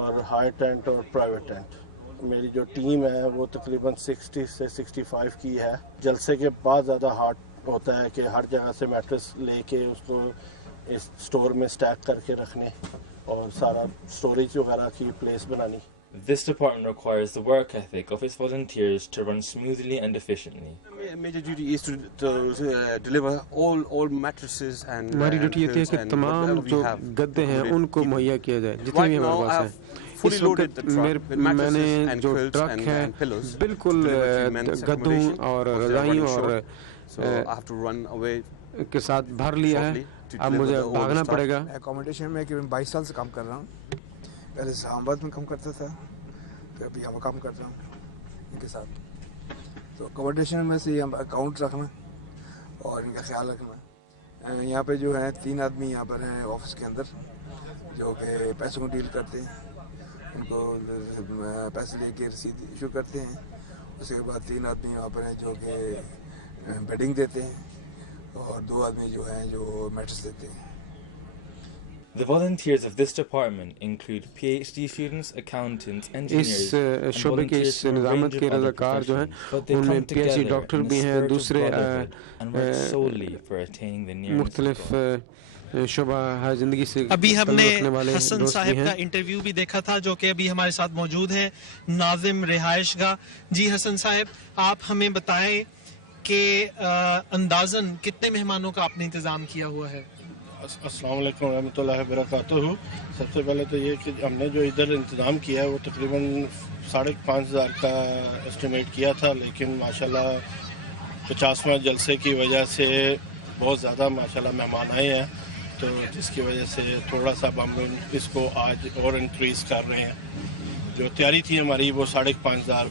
اور ہائی ٹینٹ اور پرائیویٹ ٹینٹ۔ میری جو ٹیم ہے وہ تقریباً 60 سے 65 کی ہے۔ جلسے کے بعد زیادہ ہارڈ ہوتا ہے کہ ہر جگہ سے میٹرس لے کے اس کو اس اسٹور میں اسٹیک کر کے رکھنے اور سارا اسٹوریج وغیرہ کی پلیس بنانی۔ This department requires the work ethic of its volunteers to run smoothly and efficiently. Major duty is to deliver all mattresses and ہماری ڈیوٹی یہ ہے کہ تمام جو گدے ہیں ان کو مہیا کیا جائے جتنے بھی ہمارے پاس ہیں۔ اس وقت میں نے جو ٹرک ہے بالکل گدوں اور رضائیوں اور کے ساتھ بھر لیا ہے، اب مجھے بھاگنا پڑے گا۔ اکاموڈیشن میں کہ 22 سال سے کام کر رہا ہوں، پہلے اسلام آباد میں کام کرتا تھا، پھر ابھی یہاں کام کر رہا ہوں ان کے ساتھ۔ تو اکاموڈیشن میں سے اکاؤنٹ رکھنا اور ان کا خیال رکھنا۔ یہاں پہ جو ہیں 3 آدمی یہاں پر ہیں آفس کے اندر جو کہ پیسوں کو ڈیل کرتے ہیں، ان کو پیسے لے کے رسید ایشو کرتے ہیں۔ اس کے بعد 3 آدمی یہاں پر ہیں جو کہ بیڈنگ دیتے ہیں، اور 2 آدمی جو ہیں جو میٹرس دیتے ہیں۔ The volunteers of this department include PhD students, accountants, engineers, and volunteers from a range of other professions, but they come together in the spirit of brotherhood and work solely for attaining the nearness of God. شعبہ ہے زندگی سے ابھی ہم نے حسن صاحب کا انٹرویو بھی دیکھا تھا جو کہ ابھی ہمارے ساتھ موجود ہیں ناظم رہائش گاہ. جی حسن صاحب آپ ہمیں بتائیں کہ اندازاً کتنے مہمانوں کا آپ نے انتظام کیا ہوا ہے؟ السلام علیکم ورحمۃ اللہ وبرکاتہ. سب سے پہلے تو یہ کہ ہم نے جو ادھر انتظام کیا ہے وہ تقریباً 5,500 کا اسٹیمیٹ کیا تھا، لیکن ماشاءاللہ 50واں جلسے کی وجہ سے بہت زیادہ ماشاءاللہ مہمان آئے ہیں، تو جس کی وجہ سے تھوڑا سا ہم اس کو آج اور انکریز کر رہے ہیں. جو تیاری تھی ہماری وہ 5,500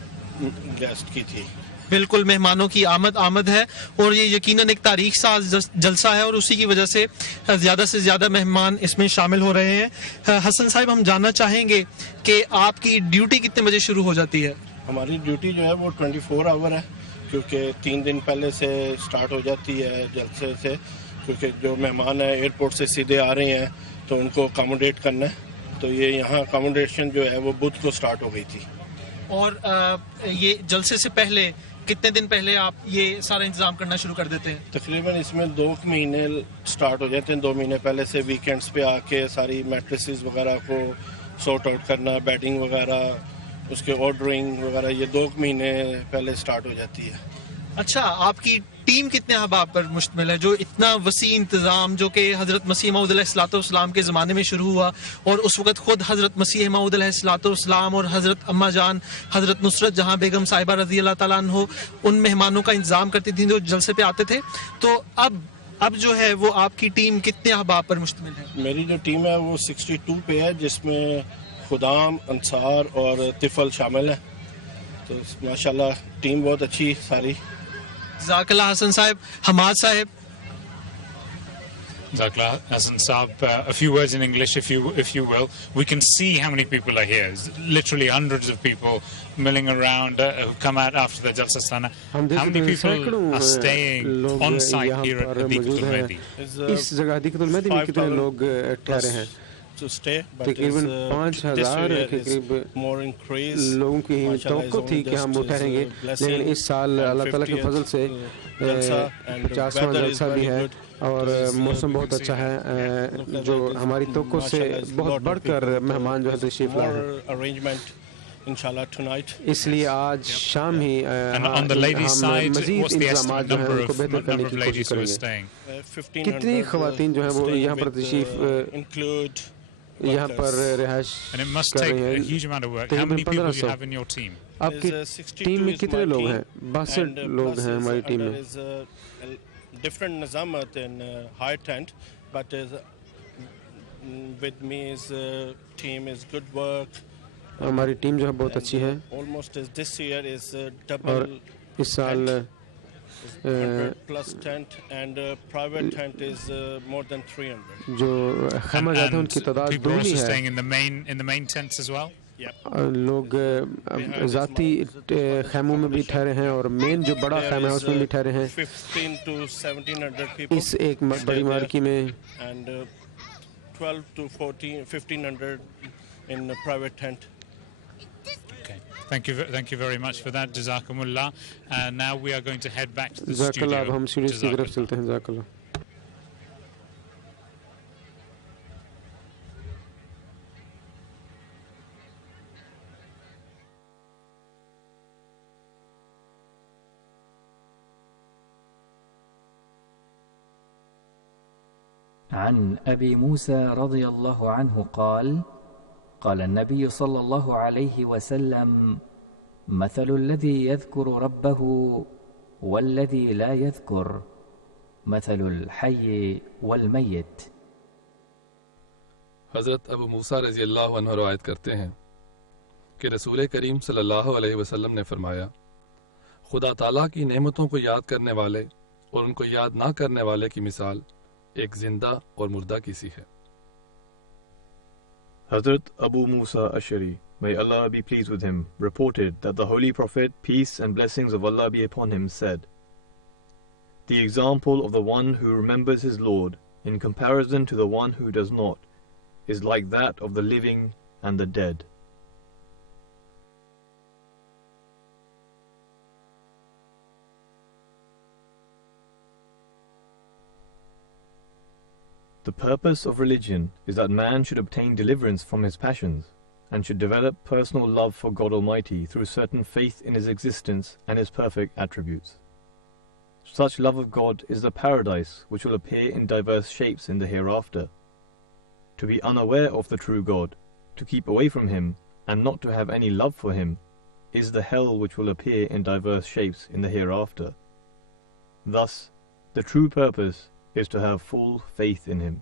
گیسٹ کی تھی. بالکل مہمانوں کی آمد ہے اور یہ یقیناً ایک تاریخ ساز جلسہ ہے اور اسی کی وجہ سے زیادہ مہمان اس میں شامل ہو رہے ہیں. حسن صاحب ہم جاننا چاہیں گے کہ آپ کی ڈیوٹی کتنے بجے شروع ہو جاتی ہے؟ ہماری ڈیوٹی جو ہے وہ 24 آور ہے، کیونکہ 3 دن پہلے سے سٹارٹ ہو جاتی ہے جلسے سے، کیونکہ جو مہمان ہیں ایئرپورٹ سے سیدھے آ رہے ہیں تو ان کو اکاموڈیٹ کرنا ہے، تو یہ یہاں اکاموڈیشن جو ہے وہ بدھ کو سٹارٹ ہو گئی تھی. اور یہ جلسے سے پہلے کتنے دن پہلے آپ یہ سارا انتظام کرنا شروع کر دیتے ہیں؟ تقریباً اس میں 2 مہینے سٹارٹ ہو جاتے ہیں. 2 مہینے پہلے سے ویکینڈز پہ آ کے ساری میٹریسز وغیرہ کو سارٹ آؤٹ کرنا، بیڈنگ وغیرہ، اس کے آرڈرنگ وغیرہ، یہ 2 مہینے پہلے سٹارٹ ہو جاتی ہے. اچھا، آپ کی ٹیم کتنے احباب پر مشتمل ہے جو اتنا وسیع انتظام جو کہ حضرت مسیح موعود علیہ الصلوۃ والسلام کے زمانے میں شروع ہوا اور اس وقت خود حضرت مسیح موعود علیہ الصلوۃ والسلام اور حضرت اماں جان حضرت نصرت جہاں بیگم صاحبہ رضی اللہ تعالیٰ عنہ ان مہمانوں کا انتظام کرتی تھیں جو جلسے پہ آتے تھے، تو اب جو ہے وہ آپ کی ٹیم کتنے احباب پر مشتمل ہے؟ میری جو ٹیم ہے وہ 62 پہ ہے، جس میں خدام، انصار اور طفل شامل ہیں. تو ماشاءاللہ ٹیم بہت اچھی ساری. جزاک اللہ حسن صاحب. حماد صاحب. Zakla Hassan Saab, a few words in English if you will. We can see how many people are here. Literally hundreds of people milling around who've come out after the Jalsa Salana. How many people are staying on site here at Hadiqatul Mehdi? اس جگہ حدیقۃ المہدی میں کتنے لوگ ٹھہرے ہیں؟ تقریباً 5,000 کے قریب لوگوں کی توقع تھی کہ ہم وہ ٹھہریں گے، لیکن اس سال اللہ تعالیٰ کے فضل سے 50واں جلسہ بھی ہے اور موسم بہت اچھا ہے جو ہماری توقع سے بہت بڑھ کر مہمان جو ہے تشریف لائے ہیں. اس لیے آج شام ہی ہم مزید انتظامات جو ہیں ان کو بہتر کرنے کی کوشش کریں گے. کتنی خواتین جو ہیں وہ یہاں پر تشریف یہاں پر رہائش کر رہے ہیں؟ تقریباً 1,500. آپ کی ٹیم میں کتنے لوگ ہیں؟ 62 لوگ ہیں ہماری ٹیم میں. different nizamat in high tent, but with me is team is good work. ہماری ٹیم جو ہے بہت اچھی ہے. Almost this year is double. اور اس سال 100 plus tent and private tent is more than 300. جو خیمہ جاتے ہیں ان کی تعداد دگنی ہے. In the main tents as well. لوگ ذاتی خیموں میں بھی ٹھہرے ہیں اور مین جو بڑا خیمہ ہے اس میں بھی ٹھہرے ہیں. 15 to 1,700 people اس ایک بڑی مارکی میں and 12 to 1,500 in a private tent. Okay, thank you very much for that. Jazakumullah. Now we are going to head back to the studio. جزاک اللہ. اب ہم اسٹوڈیو کی طرف چلتے ہیں. جزاک اللہ. عن أبي موسى رضي الله عنه قال قال النبي صلى الله عليه وسلم مثل الذي يذكر ربه والذي لا يذكر مثل الحي والميت. حضرت ابو موسیٰ رضی اللہ عنہ روایت کرتے ہیں کہ رسول کریم صلی اللہ علیہ وسلم نے فرمایا خدا تعالیٰ کی نعمتوں کو یاد کرنے والے اور ان کو یاد نہ کرنے والے کی مثال ایک زندہ اور مردہ کی سی ہے. Hazrat Abu Musa Ash'ari, may Allah be pleased with him, reported that the Holy Prophet, peace and blessings of Allah be upon him, said, "The example of the one who remembers his Lord in comparison to the one who does not is like that of the living and the dead." The purpose of religion is that man should obtain deliverance from his passions and should develop personal love for God Almighty through certain faith in His existence and His perfect attributes. Such love of God is the paradise which will appear in diverse shapes in the hereafter. To be unaware of the true God, to keep away from Him, and not to have any love for Him, is the hell which will appear in diverse shapes in the hereafter. Thus, the true purpose is to have full faith in Him.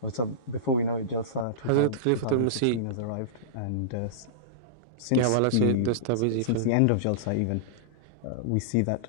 What's up? Before we know it, Jalsa Hazrat Khalifatul Masih has arrived, and since the end of Jalsa even, we see that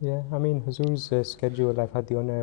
Yeah, I mean Huzur's schedule, I've had the honor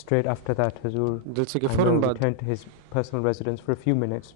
Straight after that, Huzur returned to his personal residence for a few minutes,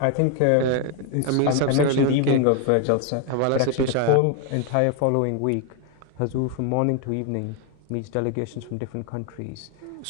I think I mentioned the evening of Jalsa, but actually the whole entire following week, Huzur from morning to evening meets delegations from different countries.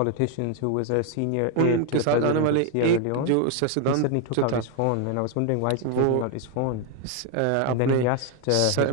Politicians who was a senior aide to the president of Sierra Leone, he suddenly took out his phone, and I was wondering why is he taking out his phone. And then he asked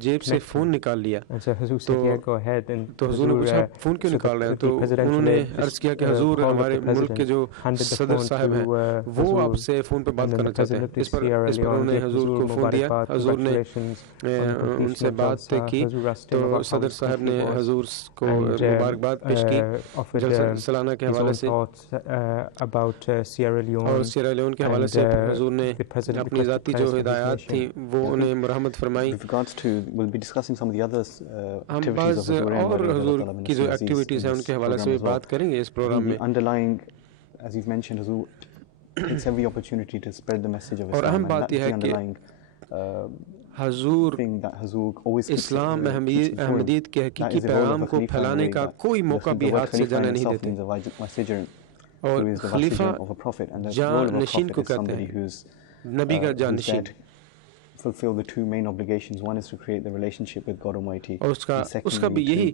جیب سے فون نکال لیا. تو حضور نے پوچھا فون کیوں نکال رہے ہیں؟ تو انہوں نے عرض کیا کہ حضور ہمارے ملک کے جو صدر صاحب ہیں وہ آپ سے فون پہ بات کرنا چاہتے ہیں. اس پر انہوں نے حضور کو فون دیا. حضور نے ان سے بات کی تو صدر صاحب نے حضور کو مبارکباد پیش کی جلسہ سالانہ کے حوالے سے اور سیرا لیون کے حوالے سے. حضور نے اپنی ذاتی جو ہدایات تھیں وہ انہیں مرحمت فرمائی. ہم بعض اور حضور کی جو ایکٹیویٹیز ہیں ان کے حوالے سے بھی بات کریں گے اس پروگرام میں. اور اہم بات یہ ہے کہ حضور اسلام احمدیت کے حقیقی پیغام کو پھیلانے کا کوئی موقع بھی ہاتھ سے جانے نہیں دیتے. اور خلیفہ جانشین کو کہتے ہیں، نبی کا جانشین. اور اس کا بھی یہی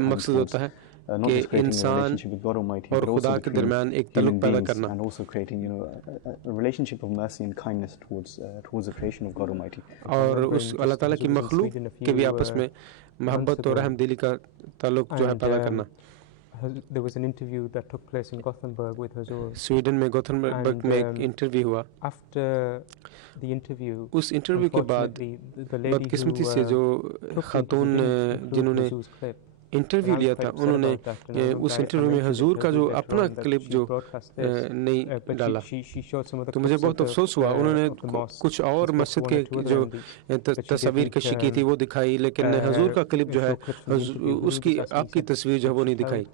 مقصد ہوتا ہے کہ انسان اور خدا کے درمیان ایک تعلق پیدا کرنا. اور اس اللہ تعالیٰ کی مخلوق کے بھی آپس میں محبت اور رحم دلی کا تعلق جو ہے پیدا کرنا. There was an interview that took place in Gothenburg with Hazur. Sweden میں گوتھنبرگ میں ایک انٹرویو ہوا. After the interview, اس انٹرویو کے بعد بدقسمتی سے جو خاتون جنہوں نے انٹرویو لیا تھا انہوں نے اس انٹرویو میں حضور کا جو اپنا کلپ جو نہیں ڈالا تو مجھے بہت افسوس ہوا. انہوں نے کچھ اور مسجد کے جو تصاویر کشی کی تھی وہ دکھائی لیکن حضور کا کلپ جو ہے اس کی آپ کی تصویر جو ہے وہ نہیں دکھائی.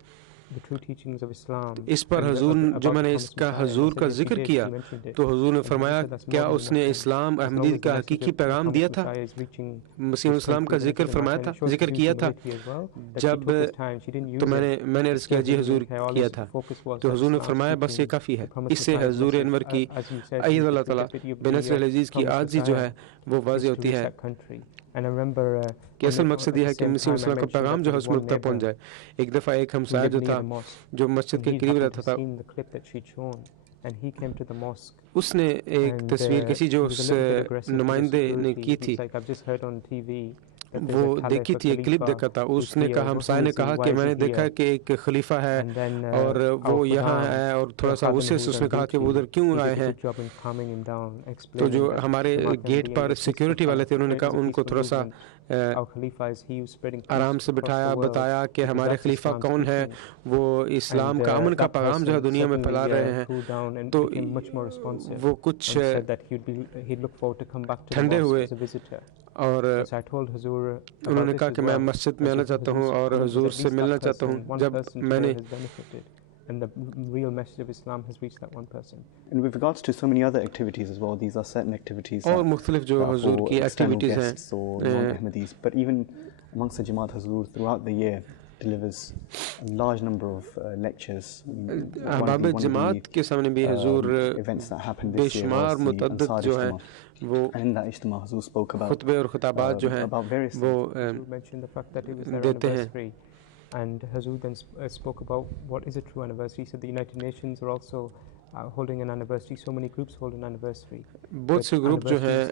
اس پر حضور جو میں نے اس کا حضور کا ذکر کیا تو حضور نے فرمایا کیا اس نے اسلام احمدیت کا حقیقی پیغام دیا تھا؟ مسیح السلام کا ذکر کیا تھا جب تو میں نے عرض کیا جی حضور کیا تھا. تو حضور نے فرمایا بس یہ کافی ہے. اس سے حضور انور کی ایض اللہ تعالیٰ بنصر العزیز کی عاجزی جو ہے وہ واضح ہوتی ہے کہ اصل مقصد یہ ہے کہ مسیح السلام کا پیغام جو ہے اس ملک تک پہنچ جائے. ایک دفعہ ایک ہمسایہ جو تھا جو مسجد کے قریب رہتا تھا اس نے ایک تصویر کسی جو اس نمائندے نے کی تھی وہ دیکھی تھی ایک کلپ دیکھا تھا. اس نے کہا ہمسائے نے کہا کہ میں نے دیکھا کہ ایک خلیفہ ہے اور وہ یہاں ہے اور تھوڑا سا غصے سے اس نے کہا کہ وہ ادھر کیوں آئے ہیں. تو جو ہمارے گیٹ پر سیکیورٹی والے تھے انہوں نے کہا ان کو تھوڑا سا آرام سے بٹھایا بتایا کہ ہمارے خلیفہ کون ہے وہ اسلام کا امن کا پیغام جو ہے دنیا میں پھیلا رہے ہیں. تو وہ کچھ ٹھنڈے ہوئے اور انہوں نے کہا کہ میں مسجد میں آنا چاہتا ہوں اور حضور سے ملنا چاہتا ہوں. جب میں نے and the real message of Islam has reached that one person. And with regards to so many other activities as well, these are certain activities اور مختلف جو حضور کی ایکٹیویٹیز ہیں non-Ahmadis, but even amongst the Jamaat Hazur throughout the year delivers a large number of lectures. احباب جماعت کے سامنے بھی حضور بے شمار متعدد جو ہیں وہ خطبے اور خطابات جو ہیں وہ دیتے ہیں. And Hazur then spoke about what is a true anniversary. So the United Nations are also holding an anniversary. So many groups hold an anniversary. بہت سے گروپ جو ہیں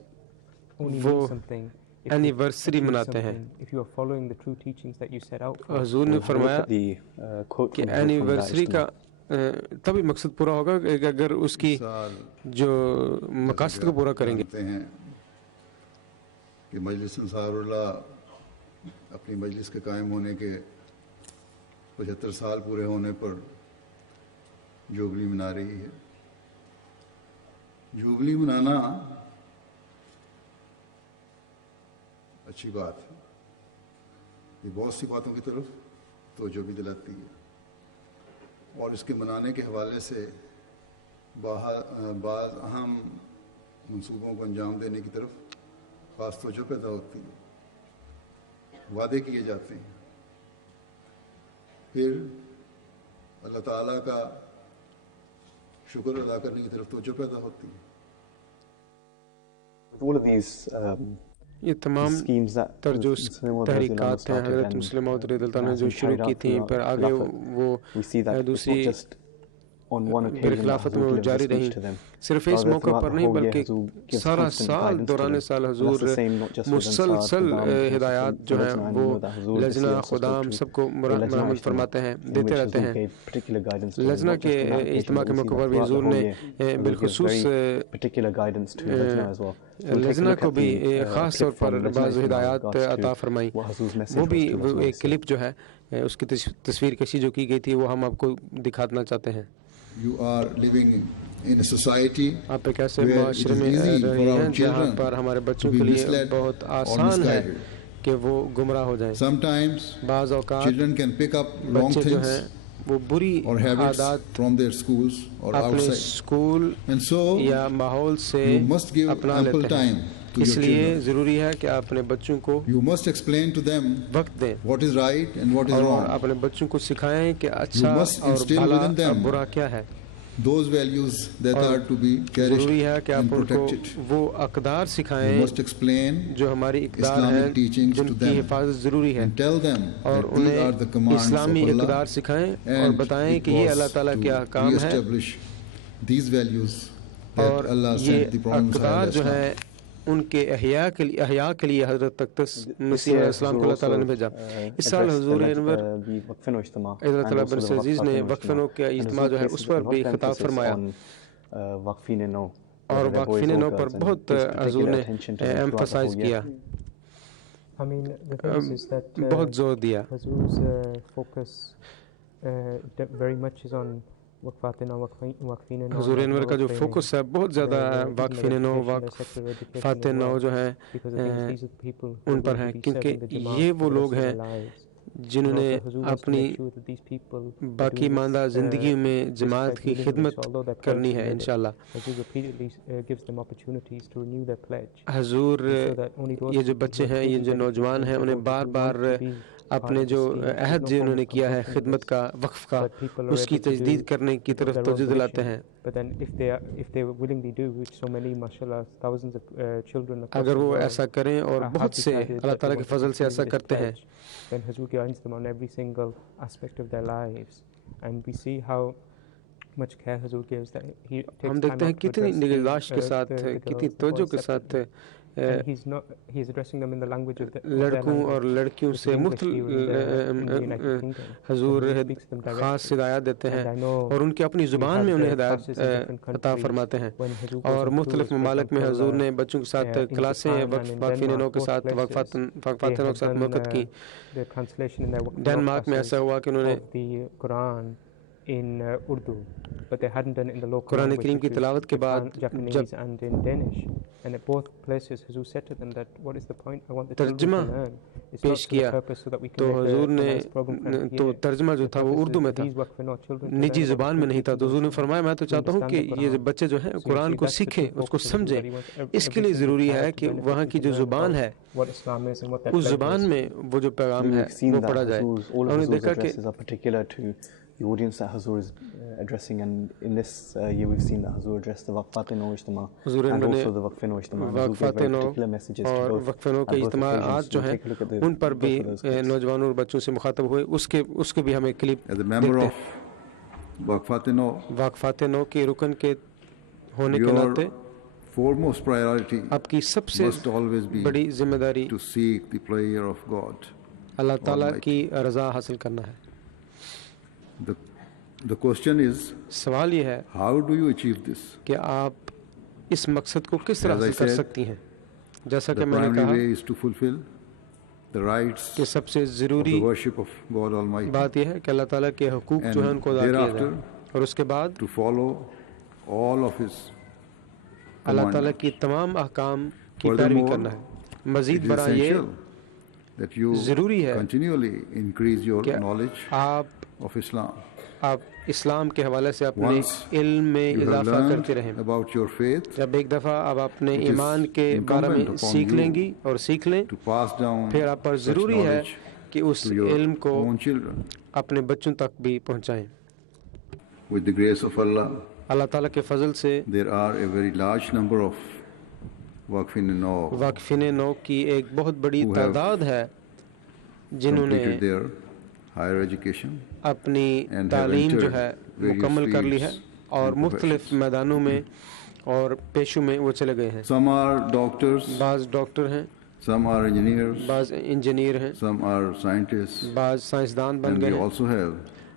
وہ اینیورسری مناتے ہیں. If you are following the true teachings that you set out. حضور نے فرمایا کہ اینیورسری کا تبھی مقصد پورا ہوگا کہ اگر اس کی جو مقاصد کو پورا کریں گے. کہ مجلس انصار اللہ اپنی مجلس کے قائم ہونے کے 75 سال پورے ہونے پر جوبلی منا رہی ہے. جوبلی منانا اچھی بات ہے. یہ بہت سی باتوں کی طرف توجہ بھی دلاتی ہے اور اس کے منانے کے حوالے سے بعض اہم منصوبوں کو انجام دینے کی طرف خاص توجہ پیدا ہوتی ہے. وعدے کیے جاتے ہیں پھر اللہ تعالیٰ کا شکر ادا کرنے کی طرف توجہ پیدا ہوتی ہے. یہ تمام جو تحریکات ہیں حضرت مسلم موعود رضی اللہ عنہ نے جو شروع کی تھیں پر آگے وہ دوسری خلافت میں وہ جاری رہیں. صرف اس موقع پر نہیں بلکہ سارا سال دوران سال حضور مسلسل ہدایات جو ہیں وہ لجنہ خدام سب کو مرمت فرماتے ہیں، دیتے رہتے ہیں. لجنہ کے اجتماع کے موقع پر بھی حضور نے بالخصوص لجنہ کو بھی خاص طور پر بعض ہدایات عطا فرمائی. وہ بھی ایک کلپ جو ہے اس کی تصویر کشی جو کی گئی تھی وہ ہم آپ کو دکھانا چاہتے ہیں. آپ ایک ایسے معاشرے میں رہے ہیں جہاں پر ہمارے بچوں کے لیے بہت آسان ہے کہ وہ گمراہ ہو جائیں. بعض اوقات بچے جو ہیں وہ بری عادات اپنے اسکول یا ماحول سے اپنا لیتے ہیں. اس لیے ضروری ہے کہ آپ اپنے بچوں کو وقت دیں اور اپنے بچوں کو سکھائیں کہ اچھا اور بھلا اور برا کیا ہے. ضروری ہے کہ آپ ان کو وہ اقدار سکھائیں جو ہماری اقدار ہیں جن کی حفاظت ضروری ہے، اور انہیں اسلامی اقدار سکھائیں اور بتائیں کہ یہ اللہ تعالیٰ کے احکام ہے اور یہ اقدار جو ہے ان کے احیاء کے لیے حضرت مسیح علیہ السلام کو اللہ تعالیٰ نے بھیجا. اس سال حضور انور حضرت اللہ برس عزیز نے وقف نو کا اجتماع جو ہے اس پر بھی خطاب فرمایا اور واقفین نو پر بہت حضور نے ایمفسائز کیا، بہت زور دیا. حضور انور کا جو فوکس ہے بہت زیادہ واقفین نو واقفات نو جو ہیں ان پر ہے، کیونکہ یہ وہ لوگ ہیں جنہوں نے اپنی باقی ماندہ زندگی میں جماعت کی خدمت کرنی ہے انشاءاللہ. حضور یہ جو بچے ہیں، یہ جو نوجوان ہیں، انہیں بار بار اپنے جو عہد جو انہوں نے کیا ہے خدمت کا، وقف کا، اس کی تجدید کرنے کی طرف توجہ دلاتے ہیں. اگر وہ ایسا کریں اور بہت سے اللہ تعالیٰ کے فضل سے ایسا کرتے ہیں، ہم دیکھتے ہیں کتنی نگہداشت کے ساتھ، کتنی توجہ کے ساتھ لڑکوں اور لڑکیوں سے مختلف حضور خاص ہدایات دیتے ہیں اور ان کی اپنی زبان میں انہیں ہدایت عطا فرماتے ہیں. اور مختلف ممالک میں حضور نے بچوں کے ساتھ کلاسیں واقفین نو کے ساتھ وقفات نو کے ساتھ منعقد کی. ڈنمارک میں ایسا ہوا کہ انہوں نے قرآن کریم کی تلاوت کے بعد جب ترجمہ پیش کیا تو حضور نے تو ترجمہ جو تھا وہ اردو میں تھا، نجی زبان میں نہیں تھا. تو حضور نے فرمایا میں تو چاہتا ہوں کہ یہ بچے جو ہیں قرآن کو سیکھیں، اس کو سمجھیں. اس کے لیے ضروری ہے کہ وہاں کی جو زبان ہے اس زبان میں وہ جو پیغام ہے وہ پڑھا جائے. انہوں نے دیکھا کہ the audience that Hazur is addressing, and in this year we've seen that Hazur addressed the Waqfat no Ijtima and also the Waqf no Ijtima. Waqfat no اور وقف نو کے اجتماعات جو ہیں ان پر بھی نوجوانوں اور بچوں سے مخاطب ہوئے. اس کے بھی ہمیں کلپ دیکھتے ہیں. وقفات نو کے رکن کے ہونے کے ناطے foremost priority آپ کی سب سے بڑی ذمہ داری to seek the pleasure of God. اللہ تعالیٰ کی رضا حاصل کرنا ہے. The question is, سوال یہ ہے how do you achieve this? کہ آپ اس مقصد کو کس طرح حاصل کر سکتی ہیں. جیسا کہ میں نے کہا کہ سب سے ضروری بات یہ ہے کہ اللہ تعالیٰ کے حقوق جو ہیں ان کو ادا کیا جائے، اور اس کے بعد اللہ تعالیٰ کی تمام احکام کی پیروی کرنا ہے. مزید برآں یہ ضروری ہے کہ آپ اسلام کے حوالے سے اپنے علم میں اضافہ کرتے رہیں. جب ایک دفعہ آپ اپنے ایمان کے بارے میں سیکھ لیں گی اور سیکھ لیں، پھر آپ پر ضروری ہے کہ اس علم کو اپنے بچوں تک بھی پہنچائیں. اللہ تعالیٰ کے فضل سے واقفین نو کی ایک بہت بڑی تعداد ہے جنہوں نے اپنی تعلیم جو ہے مکمل کر لی ہے اور مختلف میدانوں میں اور پیشوں میں وہ چلے گئے ہیں. بعض ڈاکٹر ہیں, بعض انجینئر ہیں, بعض سائنسدان بن گئے ہیں,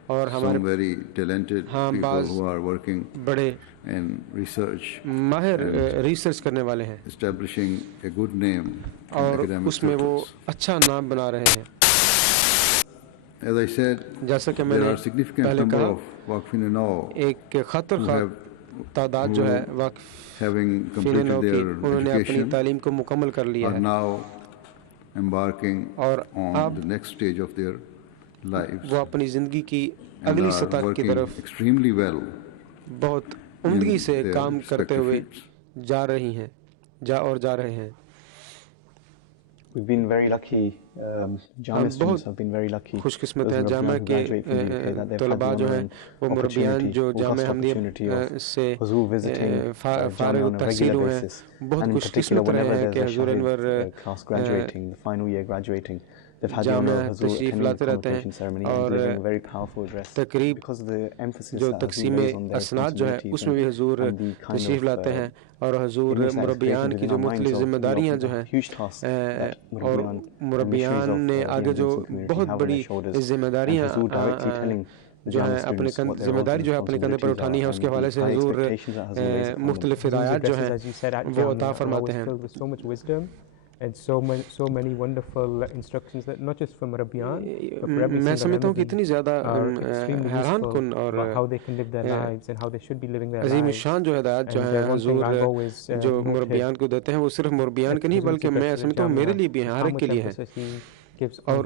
اور ہمارے ہاں بعض بڑے ماہر ریسرچ کرنے والے ہیں اور اس میں وہ اچھا نام بنا رہے ہیں. جیسا کہ میں نے پہلے کہا, ایک خطر خواہ تعداد جو ہے واقفین نو کی, انہوں نے اپنی تعلیم کو مکمل کر لیا ہے اور اب وہ اپنی زندگی کی اگلی سطح کی طرف بہت عمدگی سے کام کرتے ہوئے جا رہی ہیں جا رہے ہیں. We've been very lucky. Jamia students have been very lucky. خوش قسمت ہیں جامعہ کے طلباء جو ہیں وہ مربیان جو جامعہ احمدیہ سے فارغ التحصیل ہوئے ہیں, بہت خوش قسمت رہے ہیں کہ حضور انور جامعہ تشریف لاتے رہتے ہیں اور تقریب جو تقسیم اسناد جو ہے اس میں بھی حضور تشریف لاتے ہیں اور حضور مربیان کی جو مختلف ذمہ داریاں جو ہیں اور مربیان نے آگے جو بہت بڑی ذمہ داریاں جو ہے اپنے ذمہ داری جو ہے اپنے کندھے پر اٹھانی ہے, اس کے حوالے سے حضور مختلف ہدایات جو ہیں وہ عطا فرماتے ہیں. And so many wonderful instructions that not just from Rabbiyan but for every میں سمجھتا ہوں کہ اتنی زیادہ حیران کن اور how they can live their lives and how they should be living their lives. عظیم شان جو ہدایات جو ہیں حضور جو مربیان کو دیتے ہیں وہ صرف مربیان کے نہیں بلکہ میں سمجھتا ہوں میرے لیے بھی ہیں, ہر ایک کے لیے ہیں. اور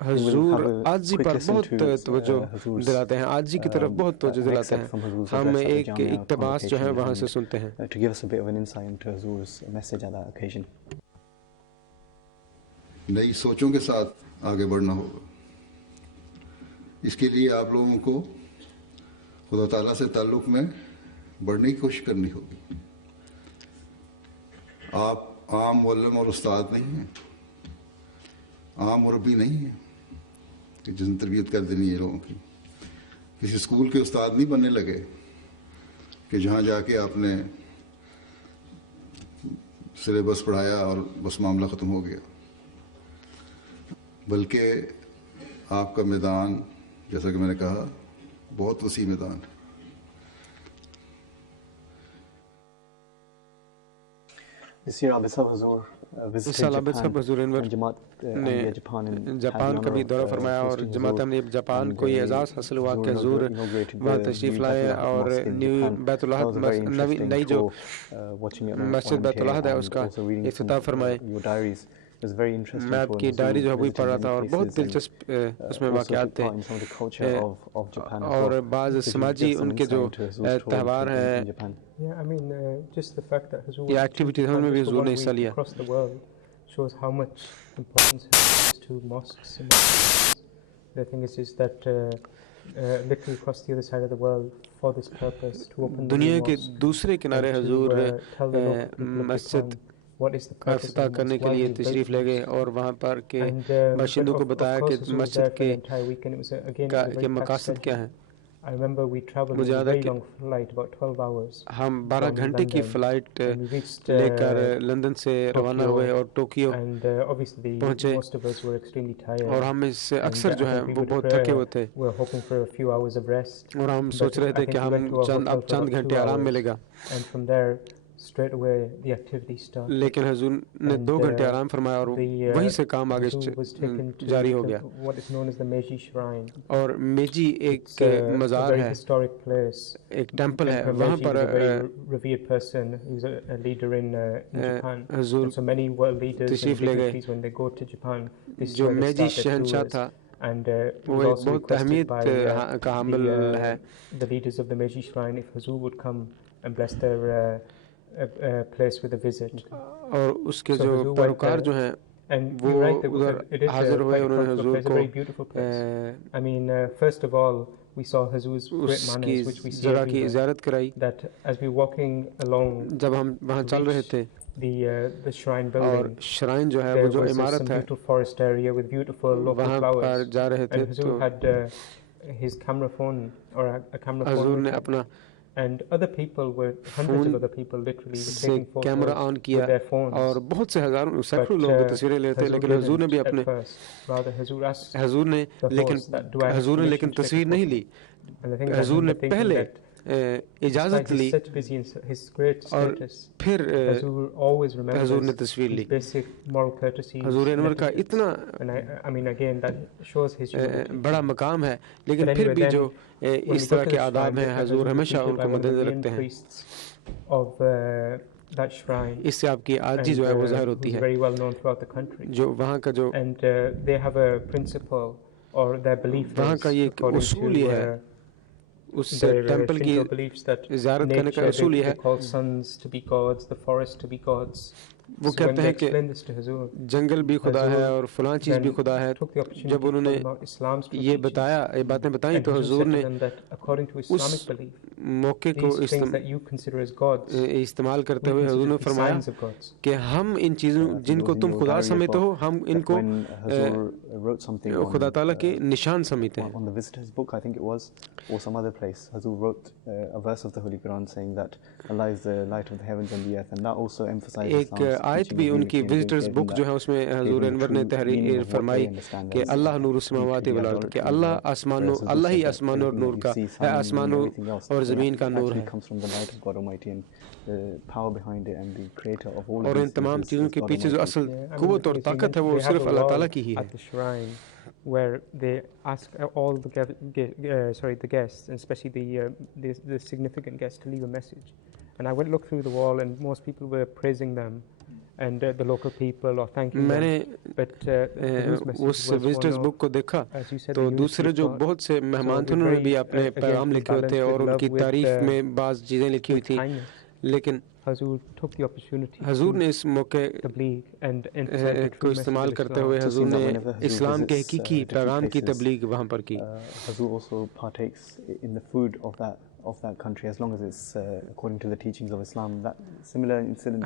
حضور عاجزی پر بہت توجہ دلاتے ہیں, عاجزی کی طرف بہت توجہ دلاتے ہیں. ہم ایک اقتباس جو ہے وہاں سے سنتے ہیں. To give us a bit of an insight into Hazur's message at that occasion. نئی سوچوں کے ساتھ آگے بڑھنا ہوگا. اس کے لیے آپ لوگوں کو خدا تعالیٰ سے تعلق میں بڑھنے کی کوشش کرنی ہوگی. آپ عام معلم اور استاد نہیں ہیں, عام مربی نہیں ہیں کہ جس نے تربیت کر دینی ہے لوگوں کی. کسی اسکول کے استاد نہیں بننے لگے کہ جہاں جا کے آپ نے سلیبس پڑھایا اور بس معاملہ ختم ہو گیا, بلکہ آپ کا میدان جیسا کہ میں نے کہا بہت وسیع میدان ہے. This year Abid Sahab Hazur visited Japan نے جاپان کا بھی دورہ فرمایا اور جماعت احمدیہ جاپان کو یہ اعزاز حاصل ہوا کہ حضور وہاں تشریف لائے اور نیو بیت العہد نئی جو مسجد بیت العہد ہے اس کا افتتاح فرمائے. میں آپ کی ڈائری جو ہے وہی پڑھ رہا تھا اور بہت دلچسپ اس میں واقعات تھے اور بعض سماجی ان کے جو تہوار ہیں یا ایکٹیویٹیز ان میں بھی حضور نے حصہ لیا. shows how much importance it is to mosques and mosques. The thing is that literally across the other side of the world for this purpose to open دنیا کے دوسرے کنارے حضور مسجد افتتاح کرنے کے لیے تشریف لے گئے اور وہاں پر کے باشندوں کو بتایا کہ مسجد کے مقاصد کیا ہیں. مجھے یاد ہے کہ ہم 12 گھنٹے کی فلائٹ لے کر لندن سے روانہ ہوئے اور ٹوکیو پہنچے اور ہم اس سے اکثر جو ہیں وہ بہت تھکے ہوئے تھے اور ہم سوچ رہے تھے کہ ہم چند گھنٹے آرام ملے گا, لیکن حضور نے 2 گھنٹے آرام فرمایا اور وہیں سے کام آگے جاری ہو گیا. اور میجی ایک مزار ہے, ایک ٹیمپل ہے, وہاں پر حضور تشریف لے گئے. جو میجی شہنشاہ تھا وہ ایک بہت اہمیت کا حامل ہے. اور اس کے جو پیروکار جو ہیں وہ ادھر حاضر ہوئے, انہوں نے حضور کو اس کی جگہ کی زیارت کرائی. جب ہم وہاں چل رہے تھے the shrine building. اور شرائن جو ہے وہ جو عمارت ہے forest area with beautiful local وہاں flowers. پر جا رہے تھے And Huzur had his camera phone or a camera phone. حضور نے اپنا And other people were, hundreds of other people literally were taking photos camera on کیا with their phones. اور بہت سے ہزاروں سینکڑوں لوگ تصویریں لیتے ہیں لیکن حضور نے بھی اپنے حضور نے لیکن تصویر نہیں لی حضور نے پہلے اجازت لی اور پھر حضور نے تصویر لی حضور انور کا اتنا بڑا مقام ہے لیکن پھر بھی جو اس طرح کے آداب ہیں حضور ہمیشہ ان کو مدنظر رکھتے ہیں اس سے آپ کی عاجزی جو ہے وہ ظاہر ہوتی ہے جو وہاں کا جو وہاں کا یہ اصول یہ ہے اس ٹیمپل کی زیارت کرنے کا اصول یہ ہے وہ کہتے ہیں کہ جنگل بھی خدا ہے اور فلاں چیز بھی خدا ہے جب انہوں نے یہ بتایا یہ باتیں بتائیں تو حضور نے اس موقع کو استعمال کرتے ہوئے حضور نے فرمایا کہ ہم ان چیزوں جن کو تم خدا سمجھتے ہو ہم ان کو خدا تعالیٰ کے نشان سمجھتے ہیں ایک آیت بھی ان کی وزٹرز بک جو ہے اس میں حضور انور نے تحریر فرمائی کہ اللہ نور السماوات والارض کہ اللہ ہی آسمان اور نور کا آسمان اور زمین کا نور ہے اور ان تمام چیزوں کے پیچھے جو اصل قوت اور طاقت ہے وہ صرف اللہ تعالیٰ کی ہی ہے where they ask all the guests, and especially the significant guests, to leave a message. And I went look through the wall, and most people were praising them, and the local people or thanking them. But اس وزٹرز بک کو دیکھا تو دوسرے جو بہت سے مہمان تھے انہوں نے بھی اپنے پیغام لکھے ہوئے تھے اور ان کی تعریف میں بعض چیزیں لکھی ہوئی تھیں لیکن حضور نے اس موقع کو استعمال کرتے ہوئے حضور نے اسلام کے حقیقی پیغام کی تبلیغ وہاں پر کی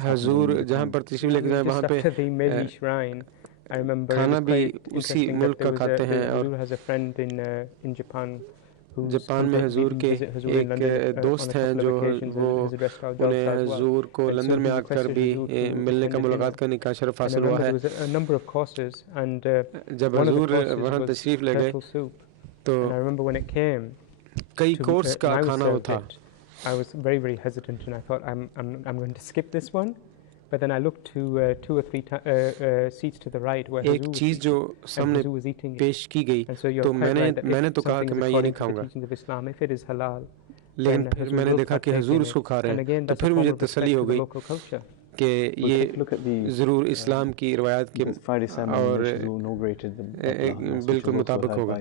حضور جہاں پر تشریف لے کے جائیں وہاں پہ کھانا بھی اسی ملک کا کھاتے ہیں اور جاپان میں حضور کے ایک دوست ہیں جو انہیں حضور کو لندن میں آ کر بھی ملنے کا ملاقات کرنے کا شرف حاصل ہوا ہے جب حضور وہاں تشریف لے گئے تو کئی کورس کا کھانا تھا I was very hesitant and I thought I'm going to skip this one. But then I looked to 2 or 3 seats to the right where ایک چیز جو سامنے پیش کی گئی تو میں نے تو کہا کہ میں یہ نہیں کھاؤں گا لیکن پھر میں نے دیکھا کہ حضور اس کو کھا رہے ہیں تو پھر مجھے تسلی ہو گئی کہ یہ ضرور اسلام کی روایات کے اور بالکل مطابق ہوگا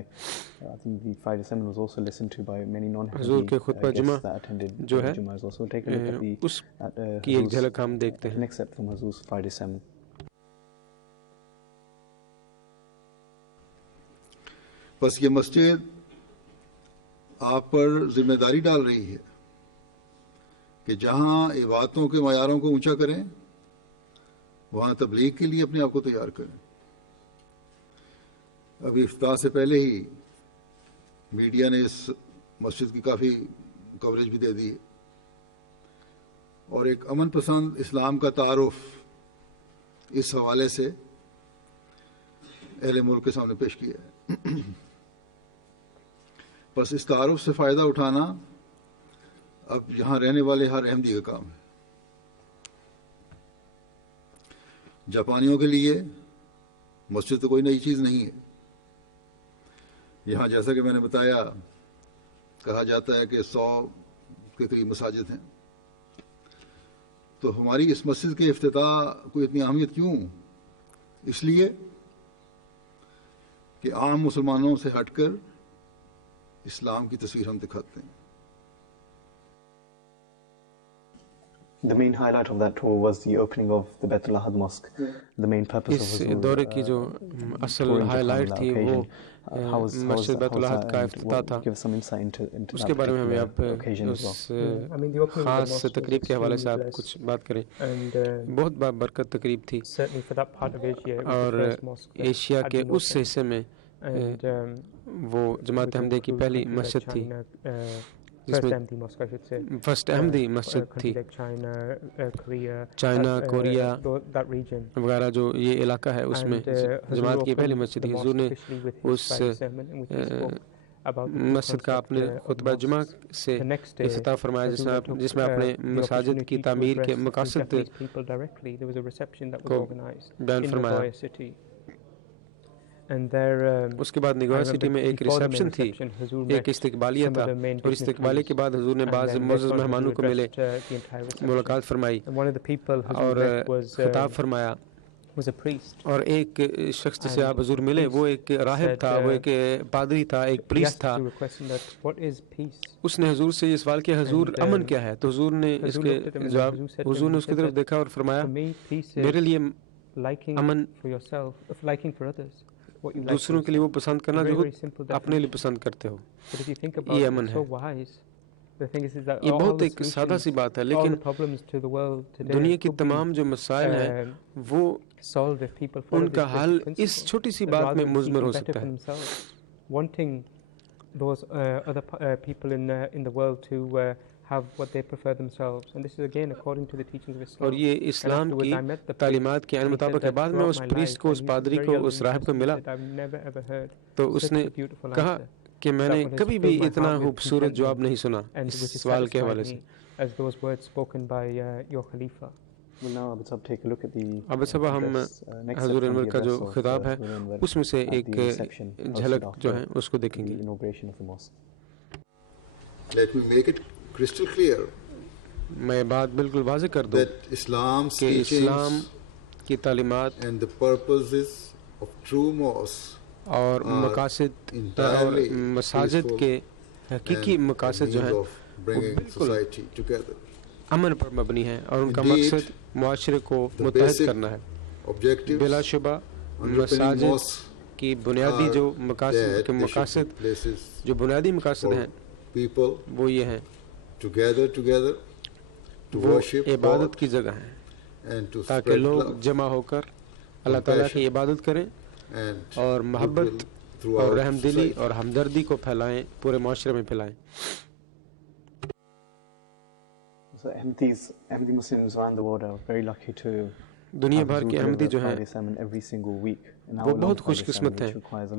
حضور کے خطبہ جمعہ جو ہے اس کی ایک جھلک ہم دیکھتے ہیں بس یہ مسجد آپ پر ذمہ داری ڈال رہی ہے کہ جہاں عبادتوں کے معیاروں کو اونچا کریں وہاں تبلیغ کے لیے اپنے آپ کو تیار کریں. ابھی افتتاح سے پہلے ہی میڈیا نے اس مسجد کی کافی کوریج بھی دے دی اور ایک امن پسند اسلام کا تعارف اس حوالے سے اہل ملک کے سامنے پیش کیا ہے. بس اس تعارف سے فائدہ اٹھانا اب یہاں رہنے والے ہر احمدی کا کام ہے. جاپانیوں کے لیے مسجد تو کوئی نئی چیز نہیں ہے. یہاں جیسا کہ میں نے بتایا کہا جاتا ہے کہ 100 کے قریب مساجد ہیں. تو ہماری اس مسجد کے افتتاح کو اتنی اہمیت کیوں؟ اس لیے کہ عام مسلمانوں سے ہٹ کر اسلام کی تصویر ہم دکھاتے ہیں. The main highlight of that tour was the opening of the Baitul Ahad Mosque. The main purpose of اس دورے کی جو اصل ہائی لائٹ تھی وہ مسجد بیت العہد کا افتتاح تھا. اس کے بارے میں ہمیں آپ اس خاص تقریب کے حوالے سے آپ کچھ بات کریں. بہت برکت تقریب تھی اور ایشیا کے اس حصے میں وہ جماعت احمدیہ کی پہلی مسجد تھی فرسٹ احمدی مسجد تھی. چائنا کوریا وغیرہ جو یہ علاقہ ہے اس میں جماعت کی پہلی مسجد تھی. حضور نے اس مسجد کا اپنے خطبہ جمعہ سے افتتاح فرمایا جس میں اپنے مساجد کی تعمیر کے مقاصد کو بیان فرمایا. اس کے بعد نگویا سٹی میں ایک ریسیپشن تھی, ایک استقبالیہ تھا, اور استقبالیہ کے بعد حضور نے بعض معزز مہمانوں کو ملے, ملاقات فرمائی اور خطاب فرمایا. اور ایک شخص جسے آپ حضور ملے وہ ایک راہب تھا, وہ ایک پادری تھا, ایک پریسٹ تھا. اس نے حضور سے یہ سوال کیا, حضور امن کیا ہے؟ تو حضور نے اس کے جواب, حضور نے اس کی طرف دیکھا اور فرمایا میرے لیے امن دوسروں کے لیے وہ پسند کرنا جو اپنے لیے پسند کرتے ہو, یہ امن ہے. یہ بہت ایک سادہ سی بات ہے, لیکن دنیا کی تمام جو مسائل ہیں وہ ان کا حل اس چھوٹی سی بات میں مضمر ہو سکتا ہے. اور یہ اسلام کی تعلیمات کے عین مطابق ہے. بعد میں اس پریسٹ کو, اس پادری کو, اس راہب کو ملا تو اس نے کہا کہ میں نے کبھی بھی اتنا خوبصورت جواب نہیں سنا اس سوال کے حوالے سے. اب صاحب ہم حضور انور کا جو خطاب ہے اس میں سے ایک جھلک جو ہے اس کو دیکھیں گے. crystal clear میں بات بالکل واضح کر دوں کہ اسلام کی تعلیمات and the purposes of true mosques اور مقاصد اور مساجد کے حقیقی مقاصد جو ہیں وہ بالکل امن پر مبنی ہیں اور ان کا مقصد معاشرے کو متحد کرنا ہے. بلا شبہ مساجد کی بنیادی جو مقاصد جو بنیادی مقاصد ہیں وہ یہ ہیں وہ عبادت کی جگہ ہیں تاکہ لوگ جمع ہو کر اللہ تعالیٰ کی عبادت کریں اور محبت اور رحم دلی اور ہمدردی کو پھیلائیں, پورے معاشرے میں پھیلائیں. Ahmadi Muslims around the world are very lucky to دنیا بھر کے احمدی جو ہیں وہ بہت خوش قسمت ہیں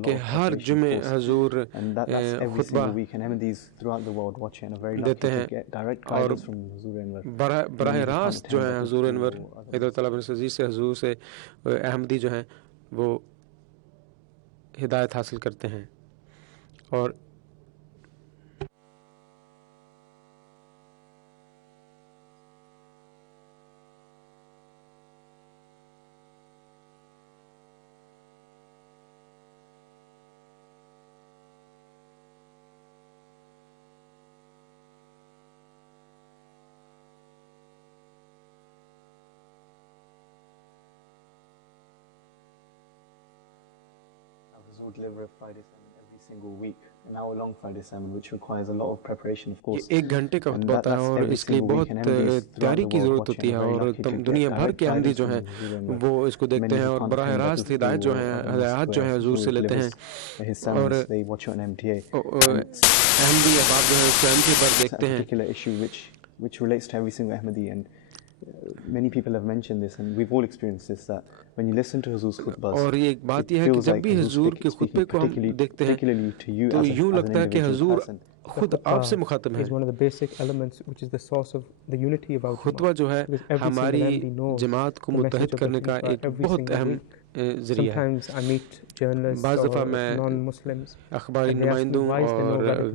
کہ ہر جمعے حضور خطبہ دیتے ہیں اور براہ راست جو ہے حضور انور حضرت طلب عزیز سے حضور سے احمدی جو ہیں وہ ہدایت حاصل کرتے ہیں. اور deliver a Friday sermon every single week, an hour-long Friday sermon, which requires a lot of preparation, of course. ایک گھنٹے کا خطبہ ہوتا ہے اور اس کے لیے بہت تیاری کی ضرورت ہوتی ہے اور دنیا بھر کے احمدی جو ہیں وہ اس کو دیکھتے ہیں اور براہ راست ہدایت جو ہیں ہدایات جو ہیں حضور سے لیتے ہیں اور احمدی احباب جو ہیں اس کو MTA پر دیکھتے ہیں. Which relates to every single Ahmadi, and many people have mentioned this and we've all experienced this, that when you listen to Huzur's khutbahs, اور یہ ایک بات یہ ہے کہ جب بھی حضور کے خطبے کو ہم دیکھتے ہیں تو یوں لگتا ہے کہ حضور خود آپ سے مخاطب ہیں. خطبہ جو ہے ہماری جماعت کو متحد کرنے کا ایک بہت اہم ذریعہ ہے. بعض دفعہ میں اخباری نمائندوں اور